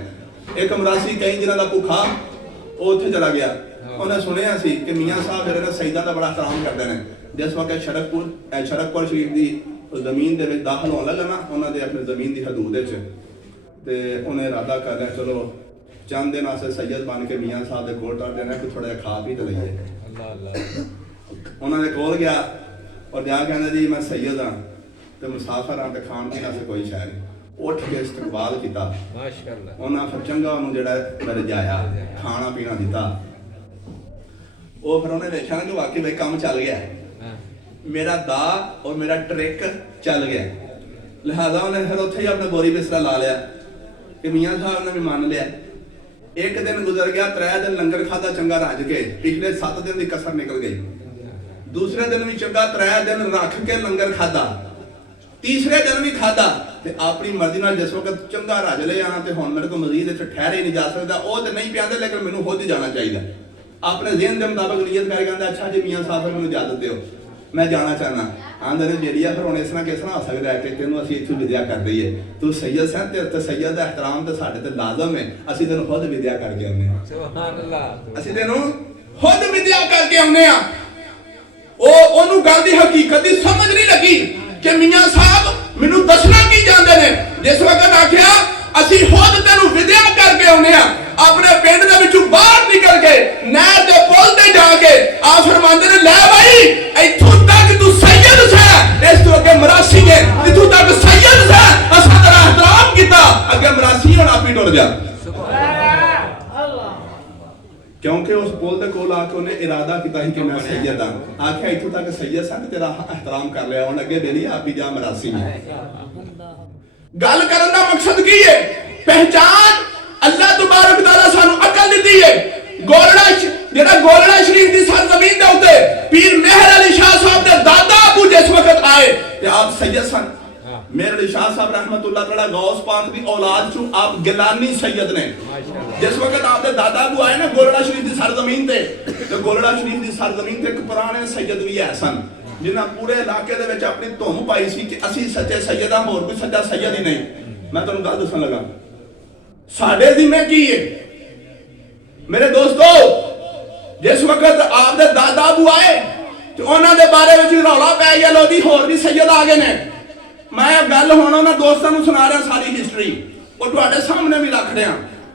एक मरासी कई दिनों का भुखा वो उत्थे चला गया, उन्हें सुनिया सी कि मियाँ साहब मेरे ना सईदा का बड़ा एहतराम करते हैं। जिस वक्त शरकपुर शरीफ की जमीन के दाखिल होने लगा ना उन्होंने अपनी जमीन की हदूद तो उन्हें इरादा कर लिया चलो चंद दिन आसे सैयद बन के मियाँ साहब के कोल टट देना कि थोड़ा खा पी तो लीए। उन्होंने कोल गया और जा कहना जी मैं सैयद हाँ तो मुसाफर हाँ तो खान पीन से कोई शह नहीं। ਉੱਠ ਕੇ ਇਸਤਕਬਾਲ ਕੀਤਾ। ਮਾਸ਼ਾਅੱਲਾ। ਉਹਨਾਂ ਫਿਰ ਚੰਗਾ ਉਹਨੂੰ ਜਿਹੜਾ ਰਜਾਇਆ, ਖਾਣਾ ਪੀਣਾ ਦਿੱਤਾ। ਉਹ ਫਿਰ ਉਹਨੇ ਵੇਖਿਆ ਨਾ ਕਿ ਵਾਕਈ ਬਈ ਕੰਮ ਚੱਲ ਗਿਆ, ਮੇਰਾ ਦਾ ਔਰ ਮੇਰਾ ਟ੍ਰਿਕ ਚੱਲ ਗਿਆ। ਲਿਹਾਜ਼ਾ ਉਹਨੇ ਫਿਰ ਉੱਥੇ ਹੀ ਆਪਣਾ ਬੋਰੀ ਬਿਸਤਰਾ ਲਾ ਲਿਆ ਕਿ ਮੀਆਂ ਸਾਹਿਬ ਨੇ ਵੀ ਮੰਨ ਲਿਆ। ਇੱਕ ਦਿਨ ਗੁਜ਼ਰ ਗਿਆ, 3 ਦਿਨ ਲੰਗਰ ਖਾਦਾ ਚੰਗਾ ਰੱਜ ਕੇ, ਪਿਛਲੇ 7 ਦਿਨ ਦੀ ਕਸਰ ਨਿਕਲ ਗਈ। ਦੂਸਰੇ ਦਿਨ ਵੀ ਚੰਗਾ 3 ਦਿਨ ਰੱਖ ਕੇ ਲੰਗਰ ਖਾਦਾ, ਤੀਸਰੇ ਦਿਨ ਵੀ ਖਾਦਾ ਤੇ ਆਪਣੀ ਮਰਜ਼ੀ ਨਾਲ ਜਿਸ ਵਕਤ ਚੰਗਾ ਰੱਜ ਲੈ ਜਾਣਾ ਤੇ ਹੁਣ ਮੇਰੇ ਕੋਲ ਮਜ਼ੀਦ ਇੱਥੇ ਠਹਿਰੇ ਨਹੀਂ ਜਾ ਸਕਦਾ, ਉਹ ਤੇ ਨਹੀਂ ਪਿਆਦੇ ਲੇਕਿਨ ਮੈਨੂੰ ਖੁਦ ਹੀ ਜਾਣਾ ਚਾਹੀਦਾ। ਆਪਣੇ ਜ਼ਿਹਨ ਦੇ ਮੁਤਾਬਕ ਨੀਅਤ ਕਰਕੇ ਕਹਿੰਦਾ ਅੱਛਾ ਜੀ ਮੀਆਂ ਸਾਹਿਬ ਮੈਨੂੰ ਇਜਾਜ਼ਤ ਦਿਓ, ਮੈਂ ਜਾਣਾ ਚਾਹਨਾ। ਆਂਦੇ ਨੇ ਜਿਹੜੀ ਆ ਫਿਰ ਹੁਣ ਇਸ ਤਰ੍ਹਾਂ ਕਿਸ ਤਰ੍ਹਾਂ ਹੋ ਸਕਦਾ ਹੈ ਕਿ ਤੈਨੂੰ ਅਸੀਂ ਇੱਥੋਂ ਵਿਦਿਆ ਕਰ ਦਈਏ, ਤੂੰ ਸੈਯਦ ਸੈਂ ਤੇ ਸੈਯਦ ਦਾ ਇਹਤਰਾਮ ਤੇ ਸਾਡੇ ਤੇ ਲਾਜ਼ਮ ਹੈ, ਅਸੀਂ ਤੈਨੂੰ ਖੁਦ ਵਿਦਿਆ ਕਰਕੇ ਆਉਂਦੇ ਹਾਂ। ਸੁਭਾਨ ਅੱਲਾਹ। ਅਸੀਂ ਤੈਨੂੰ ਖੁਦ ਵਿਦਿਆ ਕਰਕੇ ਆਉਂਦੇ ਹਾਂ। ਉਹਨੂੰ ਗੱਲ ਦੀ ਹਕੀਕਤ ਦੀ ਸਮਝ ਨਹੀਂ ਲੱਗੀ ਕਿ ਮੀਆਂ ਸਾਹਿਬ ਮੈਨੂੰ ਦੱਸਣਾ ਕੀ ਚਾਹੁੰਦੇ ਨੇ। ਜਿਸ ਵਕਤ ਆਖਿਆ ਅਸੀਂ ਖੁਦ ਤੈਨੂੰ ਵਿਦਿਆ ਕਰਕੇ ਆਉਂਦੇ ਹਾਂ, ਆਪਣੇ ਪਿੰਡ ਦੇ ਵਿੱਚੋਂ ਬਾਹਰ ਨਿਕਲ ਕੇ ਨਹਿਰ ਦੇ ਪੁੱਲ ਤੇ ਜਾ ਕੇ ਆ ਫਰਮਾਉਂਦੇ ਨੇ ਲੈ ਭਾਈ ਇੱਥੋਂ ਤੱਕ ਤੂੰ ਸੈਯਦ ਸੈਂ, ਇਸ ਤੋਂ ਅੱਗੇ ਮਰਾਸੀ ਨੇ, ਇੱਥੋਂ ਤੱਕ ਸੈਯਦ ਸੈਂ, ਅਸਾਂ ਤੇਰਾ ਇਹਤਰਾਮ ਕੀਤਾ, ਅੱਗੇ ਮਰਾਸੀ ਹੁਣ ਆਪੀ ਟੁੱਟ ਜਾ। क्योंकि उस पुल दे कोल आके उन्हें इरादा किया कि मैं सैयद हां, आख्या इत्थों तक सैयद सा कि तेरा एहतराम कर लिया, हुण अगे बेली आप ही जा मरासी में। गल करन दा मकसद की है? पहचान अल्लाह तबारक तआला सानू अकल दी है। गोलड़ा जेड़ा गोलड़ा शरीफ दी सरजमीन दे उत्ते पीर मेहर अली शाह साहब दे दादा अबू जिस वक्त आए ते आप सैयद सन। मेहर अली शाह साहब रहमतुल्लाह तआला गौस पाक दी औलाद चों आप गिलानी सैयद ने। जिस वक्त आपके दादा अबू आए ना गोलड़ा शरीफ की सरजमीन ते, तो गोलड़ा शरीफ की सरजमीन ते एक पुराने सैयद भी है सन जिन्हां पूरे इलाके दे विच अपनी धुम पाई सी कि असीं सच्चे सैयद हां, होर कोई सच्चा सैयद ही नहीं। मैं तुहानूं गल दस्सण लगा साडे जिम्मे की है मेरे दोस्तों। जिस वक्त आपके दादा अबू आए तो उन्हां दे बारे विच रौला पै गया, लो जी होर भी सैयद आ गए ने। मैं गल हुण उन्हां दोस्तां नूं सुणा रहा सारी हिस्टरी, और तुहाडे सामने भी रख रहा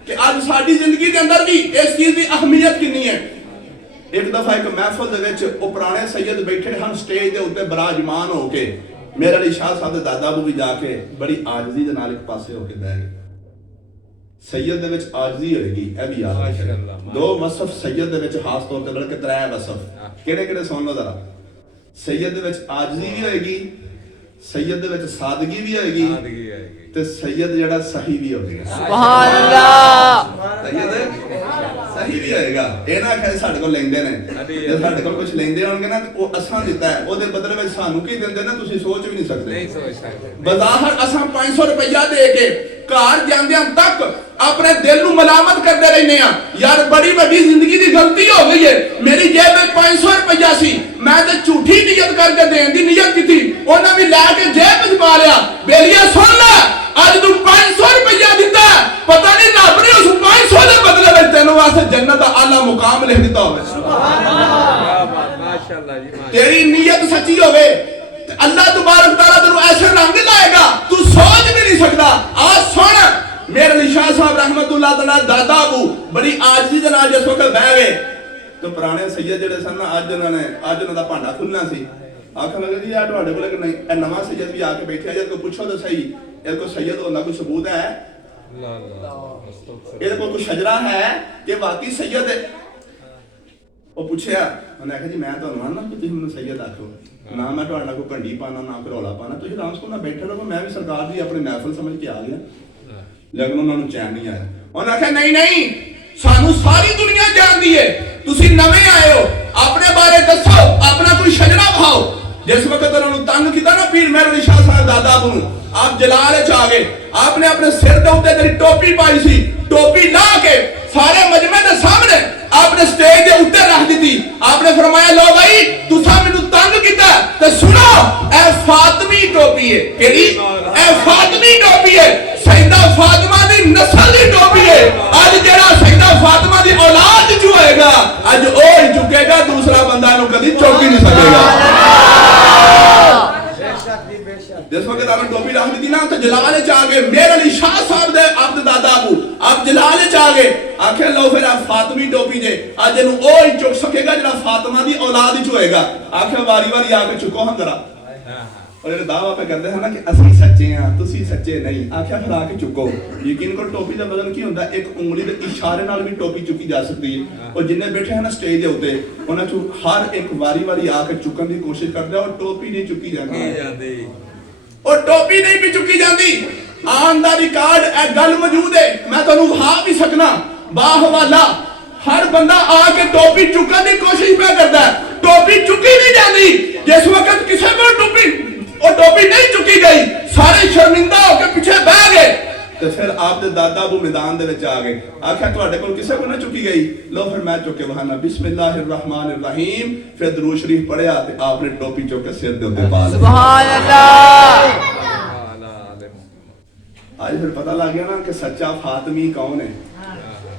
कि आज साडी जिंदगी के अंदर भी इस चीज की अहमियत कितनी है। एक दफा एक महफिल दे विच ओ पुराने सैयद बैठे हन स्टेज दे उत्ते बराजमान होके, मेरे अली शाह साहब दे दादा अबू भी जाके बड़ी आजजी दे नाल एक पासे होके बैठ गए। सैयद दे विच आजजी होएगी, ए भी याद रखना। दो वसफ सैयद दे विच खास तौर ते बल्कि 3 वसफ किहड़े-किहड़े सुन लो जरा। सैयद दे विच आजजी भी होएगी, सैयद दे विच सादगी भी होएगी, ते सैयद जेड़ा सही भी होएगा। सुभान अल्लाह। सैयद सही भी होएगा। ये ना कहे साडे कोल लेंदे ने, जे साडे कोल कुछ लेंदे होणगे ना ओ असां दित्ता है, ओदे बदले विच सानू की दिंदे ना तुसीं सोच भी नहीं सकदे। नहीं सोच सकते। बाजार असां 500 रुपया दे के घर जांदियां तक अपने दिल नूं मलामत करते रहने आ, यार बड़ी बड़ी जिंदगी दी गलती हो गई है, मेरी जेब में 500 रुपया सी, मैं ते झूठी नियत करके देन दी नियत की थी, उन्हें भी लैके जेब में पा लिया। बेलिया सुन ले, आज तू 500 रुपया दिता, पता नहीं रब ने उस 500 दे बदले में तेनों वास्ते जन्नत दा आला मुकाम लिख दिता होवे। सुभान अल्लाह, माशाअल्लाह जी, तेरी नियत सच्ची होवे ते अल्लाह तबारक तआला तेनू ऐसे रंग लाएगा तू सोच भी नहीं सकदा। आज सुन, मेरे अली शाह साहब रहमतुल्लाह तआला दादा अबू बड़ी आजजी दे नाल जिस वक्त बह गए तो पुराने सैयद जेड़े सन अज उन्हां दा भांडा खुलना सी। आखन लगे जी यार तुहाडे कोल नहीं नवां सैयद भी आके बैठा, जद को पूछो तो सही इहदे कोल सैयद होने कोई सबूत है? इहदे कोल कोई शजरा है कि वाकई सैयद है? ਉਹ ਪੁੱਛਿਆ, ਉਹਨੇ ਆਖਿਆ ਜੀ ਮੈਂ ਤੁਹਾਨੂੰ ਆਣਾ ਕਿ ਤੁਸੀਂ ਮੈਨੂੰ ਸੈਯਦ ਆਖੋ ਨਾ, ਮੈਂ ਤੁਹਾਡੇ ਨਾਲ ਕੋਈ ਭੰਡੀ ਪਾਣਾ ਨਾ ਕੋਈ ਰੌਲਾ ਪਾਣਾ, ਤੁਸੀਂ ਆਰਾਮ ਨਾਲ ਬੈਠੇ ਰਹੋ, ਮੈਂ ਵੀ ਸਰਕਾਰ ਦੀ ਆਪਣੀ ਮਹਿਫਲ ਸਮਝ ਕੇ ਆ ਗਿਆ। ਲੇਕਿਨ ਉਹਨਾਂ ਨੂੰ ਚੈਨ ਨਹੀਂ ਆਇਆ। ਉਹਨੇ ਆਖਿਆ ਨਹੀਂ ਨਹੀਂ, ਸਾਨੂੰ ਸਾਰੀ ਦੁਨੀਆ ਜਾਣਦੀ ਹੈ, ਤੁਸੀਂ ਨਵੇਂ ਆਏ ਹੋ, ਆਪਣੇ ਬਾਰੇ ਦੱਸੋ, ਆਪਣਾ ਕੋਈ ਸ਼ਜਰਾ ਵਿਖਾਓ। जिस वक्त उन्होंने तंग किया ना पीर मेहर अली शाह साहब दादा अबू नूं, आप जलाल च आ गए, आपने अपने सिर के उत्ते तेरी टोपी पाई सी, टोपी ला के सारे मजमे के सामने आपने स्टेज के उत्ते रख दी। आपने फरमाया लो भाई तुसा मैनू तंग किया ते सुनो, ए फातिमी टोपी है। केड़ी? ए फातिमी टोपी है, सैयदा फातिमा दी नस्ल दी टोपी है। आज जेड़ा सैयदा फातिमा दी औलाद चो होएगा आज ओ ही चुकेगा, दूसरा बंदा नु कदी चुक ही नहीं सकेगा। जिस वक्त आपने टोपी रख दी ना तो जलाल च आ गए, मेहर अली शाह साहब दे आप दादा अबू आप जलाल च आ गए। आखे लो फिर आप फातिमी टोपी जे अज इहनू ओ ही चुक सकेगा जेड़ा फातिमा दी औलाद च होएगा। आखे वारी वारी आके चुको हम जरा। और ये दावा पे करते हैं ना कि ਅਸੀਂ ਸੱਚੇ ਆ ਤੁਸੀਂ ਸੱਚੇ ਨਹੀਂ ਆਖਿਆ ਫਿਰ ਆ ਕੇ ਚੁੱਕੋ ਯਕੀਨ ਕਰੋ ਟੋਪੀ ਦਾ ਵਜ਼ਨ ਕੀ ਹੁੰਦਾ ਇੱਕ ਉਂਗਲੀ ਦੇ ਇਸ਼ਾਰੇ ਨਾਲ ਵੀ ਟੋਪੀ ਚੁੱਕੀ ਜਾ ਸਕਦੀ ਹੈ ਔਰ ਜਿੰਨੇ ਬੈਠੇ ਹਨ ਸਟੇਜ ਦੇ ਉੱਤੇ ਉਹਨਾਂ ਚੋਂ ਹਰ ਇੱਕ ਵਾਰੀ ਆ ਕੇ ਚੁੱਕਣ ਦੀ ਕੋਸ਼ਿਸ਼ ਕਰਦੇ ਔਰ ਟੋਪੀ ਨਹੀਂ ਚੁੱਕੀ ਜਾਂਦੀ ਔਰ ਟੋਪੀ ਨਹੀਂ ਵੀ ਚੁੱਕੀ ਜਾਂਦੀ ਆਨ ਦਾ ਰਿਕਾਰਡ ਇਹ ਗੱਲ ਮੌਜੂਦ ਹੈ ਮੈਂ ਤੁਹਾਨੂੰ ਵਿਖਾ ਵੀ ਸਕਣਾ ਬਾਹਵਾਲਾ हर बंदा आके टोपी चुकने की कोशिश पे करता है टोपी चुकी नहीं जाती जिस वक्त किसी को टोपी नहीं चुकी गई सारे शर्मिंदा होकर पीछे बह गए तो फिर आपके दादा अबू मैदान दे विच आ गए आख्या तुहाडे कोल किसी को ना चुकी गई लो फिर मैं चुके बहाना बिस्मिल्लाहिर्रहमानिर्रहीम फिर दुरूद शरीफ पढ़िया ते आपने टोपी चुक के सिर दे उत्ते पा ली सुभान अल्लाह आज फिर पता लग गया ना कि सच्चा फातिमी कौन है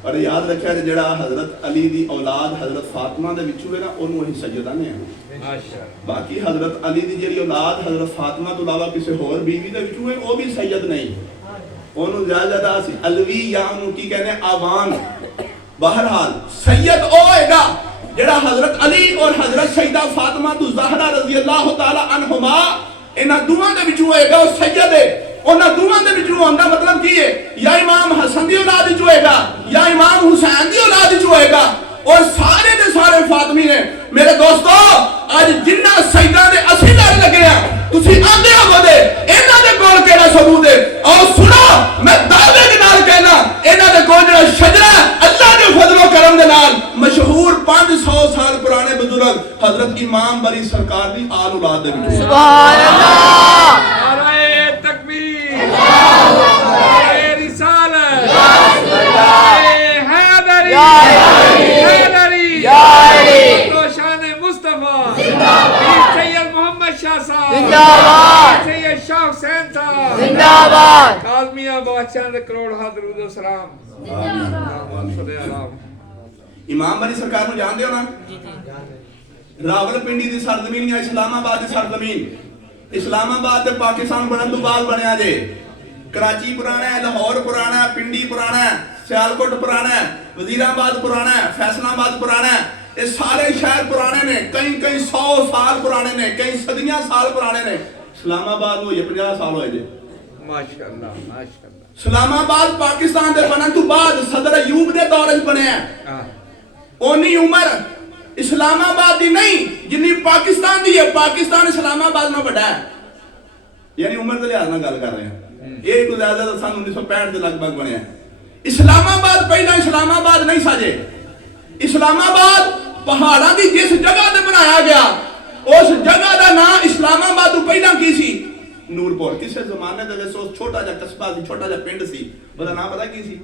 और याद रखिया कि जेड़ा हजरत अली दी औलाद हजरत फातिमा दे विचों है ना ओनू असीं सैयद आने आ माशाअल्लाह बाकी हजरत अली दी जेड़ी औलाद हजरत फातिमा तो अलावा किसी होर बीवी दे विचों है ओ भी सैयद नहीं ओनू ज्यादा असीं अलवी या ओनू की कहने आवान बहरहाल सैयद ओ होएगा जेड़ा हजरत अली और हजरत सैयदा फातिमा तो ज़हरा रज़ी अल्लाह तआला अन्हुमा इन्हां दोवां दे विचों होएगा ओ सैयद है उन्हां दोवां दे विचों होंदा मतलब की है या इमाम हसन दी औलाद विच होएगा या इमाम हुसैन दी औलाद विच होएगा और सारे दे सारे फातिमी ने मेरे दोस्तों आज जिन्ना सैयदां दे असली लड़ लगे हैं तुसी आंदे हो दे इन्हां दे कोल केड़ा सबूत है आओ सुनो मैं दावे दे नाल कहना इन्हां दे कोल जेड़ा शजरा अल्लाह दे फजलो करम दे नाल मशहूर 500 साल पुराने बुजुर्ग हजरत इमाम बरी सरकार दी आल औलाद दे विच सुभान अल्लाह इमाम बरी सरकार ਨੂੰ ਜਾਣਦੇ ਹੋ ਨਾ ਰਾਵਲਪਿੰਡੀ ਦੀ ਸਰਜ਼ਮੀਨ ਜਾਂ ਇਸਲਾਮਾਬਾਦ ਦੀ ਸਰਜ਼ਮੀਨ इस्लामाबाद ਤੇ ਪਾਕਿਸਤਾਨ ਬਣਨ ਤੋਂ ਬਾਅਦ ਬਣਿਆ ਜੇ कराची पुराना है लाहौर पुराना है पिंडी पुराना है सियालकोट पुराना है वजीराबाद पुराना है फैसलाबाद पुराना है ये सारे शहर पुराने ने कई 100 साल पुराने ने कई सदियां साल पुराने ने इस्लामाबाद में 50 साल होए जे माशाअल्लाह माशाअल्लाह इस्लामाबाद पाकिस्तान दे बनन तो बाद सदर अयूब दे दौर च बनया है ओनी उम्र इस्लामाबाद दी नहीं जिन्नी पाकिस्तान दी है पाकिस्तान इस्लामाबाद में बड़ा है यानी उम्र दे लिहाज नाल गल कर रहे हैं ये तो ज्यादा सन 1965 के लगभग बनया इस्लामाबाद पहला इस्लामाबाद नहीं साजे इस्लामाबाद पहाड़ा की जिस जगह ते बनाया गया उस जगह का नाम इस्लामाबाद तो पहला की सी नूरपुर किसी जमाने दे विच छोटा जिहा कस्बा सी छोटा जिहा पिंड सी ओदा नाम पता की सी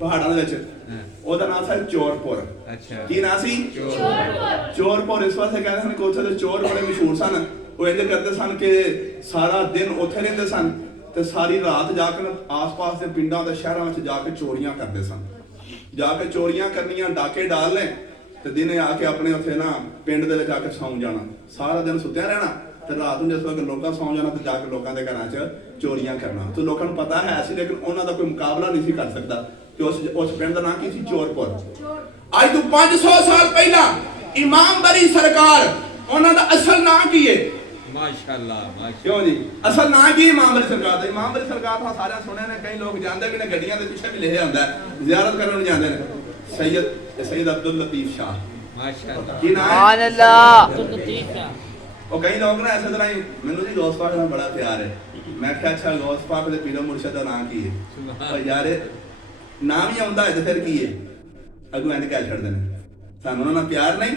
पहाड़ां दे विच ओदा नाम सी चोरपुर अच्छा की नाम सी चोरपुर इस वास्ते कहंदे सन कि उत्थे दे चोर बड़े मशहूर सन वो इंज करदे सन कि सारा दिन उत्थे रहिंदे सन ਤੇ ਸਾਰੀ ਰਾਤ ਜਾ ਕੇ ਆਸ-ਪਾਸ ਦੇ ਪਿੰਡਾਂ ਤੇ ਸ਼ਹਿਰਾਂ ਵਿੱਚ ਜਾ ਕੇ ਚੋਰੀਆਂ ਕਰਦੇ ਸਨ ਜਾ ਕੇ ਚੋਰੀਆਂ ਕਰਨੀਆਂ ਡਾਕੇ ਡਾਲ ਲੈ ਤੇ ਦਿਨੇ ਆ ਕੇ ਆਪਣੇ ਉੱਥੇ ਨਾ ਪਿੰਡ ਦੇ ਵਿੱਚ ਆ ਕੇ ਸੌਂ ਜਾਣਾ ਸਾਰਾ ਦਿਨ ਸੁੱਤਿਆ ਰਹਿਣਾ ਤੇ ਰਾਤ ਨੂੰ ਜਿਸ ਵਕਤ ਲੋਕਾਂ ਸੌਂ ਜਾਣਾ ਤੇ ਜਾ ਕੇ ਲੋਕਾਂ ਦੇ ਘਰਾਂ 'ਚ ਚੋਰੀਆਂ ਕਰਨਾ ਤੇ ਲੋਕਾਂ ਨੂੰ ਪਤਾ ਹੈ ਸੀ ਲੇਕਿਨ ਉਹਨਾਂ ਦਾ ਕੋਈ ਮੁਕਾਬਲਾ ਨਹੀਂ ਸੀ ਕਰ ਸਕਦਾ ਕਿ ਉਸ ਪਿੰਡ ਦਾ ਨਾਮ ਕੀ ਸੀ ਚੋਰਪੁਰ ਅੱਜ ਤੋਂ 500 ਸਾਲ ਪਹਿਲਾਂ ਇਮਾਮ ਬਰੀ ਸਰਕਾਰ ਉਹਨਾਂ ਦਾ ਅਸਲ ਨਾਮ ਕੀ ਹੈ माशाअल्लाह माशाअल्लाह क्यों जी असल ना की इमाम बरी सरकार दा इमाम बरी सरकार तो सारे सुने ने कई लोग जानते भी ने गड्डियां दे पीछे भी लिखा हुंदा है जियारत करन जांदे ने सैयद अब्दुल लतीफ शाह माशाअल्लाह की नाम सुभान अल्लाह अब्दुल लतीफ शाह और कई लोग ना ऐसे तरह ही मेनू जी गौस पाक नाल बड़ा प्यार है मैं क्या अच्छा गौस पाक दे पीर मुर्शिद दा नाम की है और यार नाम ही आंदा है ते फिर की है अगू इंज कह छड़दे ने सानू ना प्यार नहीं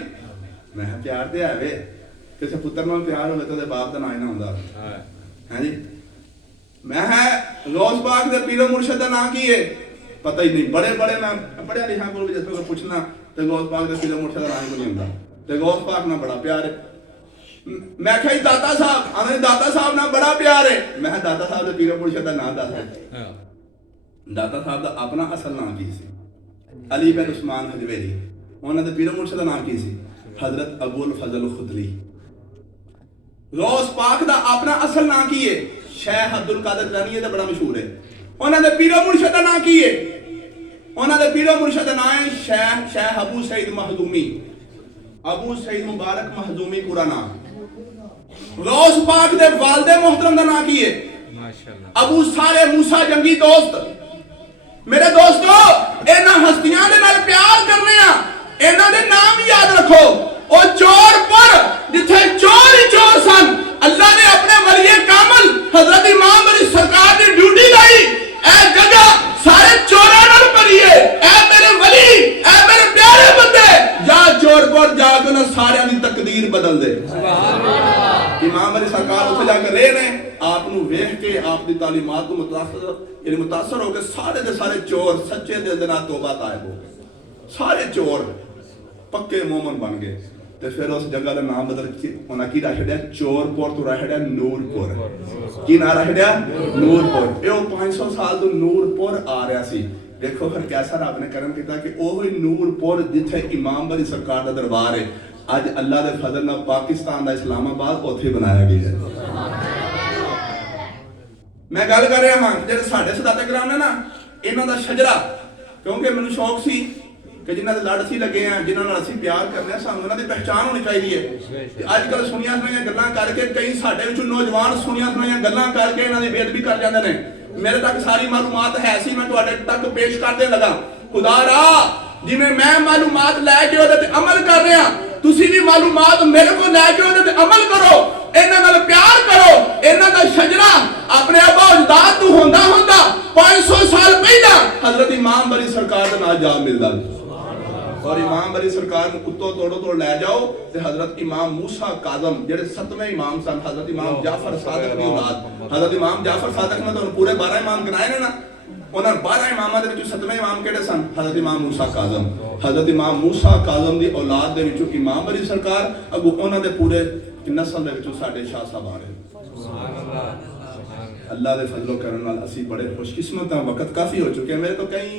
मैं प्यार ते है वे किसी पुत्र नाल प्यार होवे तो बाप का नाम ही ना होंदा है जी मैं है गौस पाक दे पीर मुर्शिद दा नाम की है पता ही नहीं बड़े बड़े मैं पढ़िया लिखा कोल जिस कोई पूछना ते गौस पाक दे पीर मुर्शिद दा नाम ही नहीं होंदा ते गौस पाक नाल बड़ा प्यार है मैं कही दाता साहब आने दाता साहब नाल बड़ा प्यार है मैं दाता साहब दे पीर मुर्शिद दा नाम दस है दाता साहब दा अपना असल नाम की सी अली बिन उस्मान हजवेरी उन्हां दे पीर मुर्शिद दा नाम की सी हजरत अबुल फजल खुदली गौस पाक दा अपना असल नाम की है शेख अब्दुल कादिर जलानी दा बड़ा मशहूर है उन्हां दे पीर मुर्शिद दा नाम की है उन्हां दे पीर मुर्शिद दा नाम है शेख अबू सईद महजूमी अबू सईद मुबारक महजूमी पूरा नाम गौस पाक दे वालिदे मोहतरम दा नाम की है? माशाअल्लाह। अबू साले मूसा जंगी दोस्त। मेरे दोस्तों, इन्हां हस्तियां दे नाल प्यार करने आ, इन्हां दे नाम याद रखो। ओ चोरपुर जिथे चोर ही चोर सन, अल्लाह ने अपने वलिए कामल हजरत इमाम अली सरकार दी ड्यूटी लाई। ए जगह सारे चोरां नाल भरी है। ए मेरे वली, ए मेरे प्यारे बंदे, जा चोरपुर जाके उन्हां सारियां दी तकदीर बदल दे। इमाम अली सरकार उत्थे जाके रहे ने, आप नूं वेख के आप दी तालीमात को मुतासर हो के सारे दे सारे चोर सच्चे दिल दे नाल तौबा तायब हो गए। सारे चोर पक्के मोमन बन गए। ते फिर उस जगह का नाम बदल के उन्हें की रख दिया? चोरपुर तो रख दिया नूरपुर। की ना रख दिया? नूरपुर। ये 500 साल तो नूरपुर आ रहा सी। देखो फिर कैसा रब ने करम किया कि वही नूरपुर जिथे इमाम अली सरकार का दरबार है, अज अल्लाह के फजल नाल पाकिस्तान का इस्लामाबाद उत्थे बनाया गया है। मैं गल कर रहा हाँ जो साढ़े सदाते कराम ने ना, इन्हों का शजरा, क्योंकि मैंने शौक सी कि जिन्होंने लड़ सी लगे हैं, जिन्होंने असीं प्यार करने, सानूं उन्हां दी पहचान होनी चाहिए है। अजकल सुनिया सुनाइयां गल्लां करके कई साडे विचों नौजवान सुनिया सुनाइयां गल्लां करके इन्हां दी बेअदबी कर जांदे ने। मेरे तक सारी मालूमात है सी, मैं तुहाडे तक पेश करदे लगा। खुदा रा जिवें मैं मालूमात लैके उहदे ते अमल कर रहा, तुसीं भी मालूमात मेरे को लैके उहदे ते अमल करो, इन्हां नाल प्यार करो। इन्हां दा शजरा अपने आबा अजदाद तों होंदा होंदा 500 साल पहला हजरत इमाम अली सरकार दे नाल जा मिलदा। और इमाम अली सरकार को उत्तों तोड़ो तोड़ ले जाओ ते हजरत इमाम मूसा काज़म जेडे 7वें इमाम सन, हजरत इमाम जाफर सादिक दी औलाद, हजरत इमाम जाफर सादिक ने तो पूरे 12 इमाम गिनाए ने ना, उन्हां 12 इमामां दे विचों 7वें इमाम केड़े सन? हजरत इमाम मूसा काज़म। हजरत इमाम मूसा काज़म दी औलाद दे विचों इमाम अली सरकार, अगो उन्हां दे पूरे नस्ल दे विचों साडे शाह साहब आ रहे। सुभान अल्लाह। अल्लाह दे फजलो करम नाल असीं बड़े खुशकिस्मत हां। वक्त काफी हो चुके, मेरे तो कई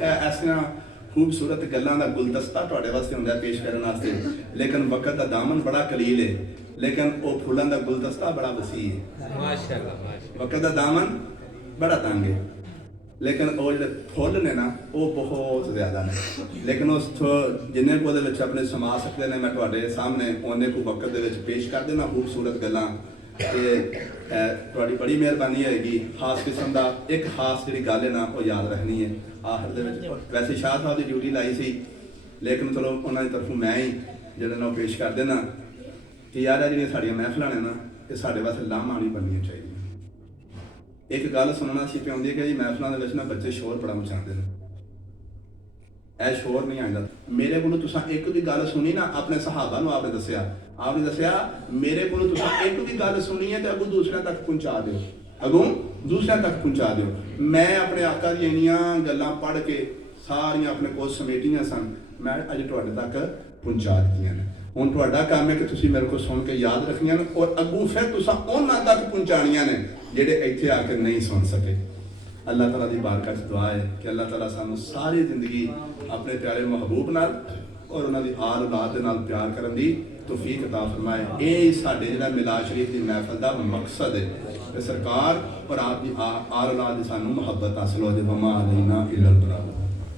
ऐसियां खूबसूरत गल्लां दा गुलदस्ता तुहाडे वास्ते हुंदा पेश करन वास्ते, लेकिन वक्त दा दामन बड़ा कलील है, लेकिन वो फुलां दा गुलदस्ता बड़ा वसी है। माशाअल्लाह। वक्त दा दामन बड़ा तंग है, लेकिन वो जो फुल ने ना वो बहुत ज्यादा ने, लेकिन उस जिन्ने को अपने समा सकते हैं मैं तुहाडे सामने उन्ने को वक्त दे विच पेश कर देना खूबसूरत गल्लां। तुहाडी बड़ी मेहरबानी होएगी। खास किस्म का एक खास जी गल है ना वो याद रखनी है आखिर दे विच। वैसे शाह साहब की ड्यूटी लाई सी, लेकिन चलो उन्होंने तरफों मैं ही जिहड़े ना पेश कर देना कि यार जिहड़ियां साडियां महफिलां ने ना ये साडे वास्ते लामा नहीं बननियां चाहिए। एक गल सुनना सी पे आउंदी है कि जी महफिलां दे विच ना बच्चे शोर बड़ा मचाते हैं, ऐ शोर नहीं आंदा। मेरे को तुसां एक भी गल सुनी ना अपने सहाबा नूं आपने दस्सिया मेरे को तुसां एक भी गल सुनी है तो अगों दूसरे तक पहुंचा दिओ, अगों दूसरे तक पहुंचा दिओ। मैं अपने आका दी इन्नियां गल्लां पढ़ के सारियां अपने कोल समेटियां सन, मैं अज तुहाडे तक पहुंचा दित्तियां ने। हुण तुहाडा काम है कि तुसीं मेरे को सुन के याद रखनियां ने और अगों फिर तुसां उन्हां तक पहुंचाणियां ने जिहड़े इत्थे आके नहीं सुन सके। अल्लाह ताला दी बारगाह च दुआ है कि अल्लाह ताला सानू सारी जिंदगी अपने प्यारे महबूब नाल और उन्हां दी आल औलाद दे नाल प्यार करन दी तौफीक अता फरमाए। ये साडे जिहड़ा मिलाद शरीफ दी महफिल दा मकसद है कि सरकार और आप दी आल औलाद दी सानू मुहब्बत हासिल हो जाए। वमा अलैना इल्लल बलाग।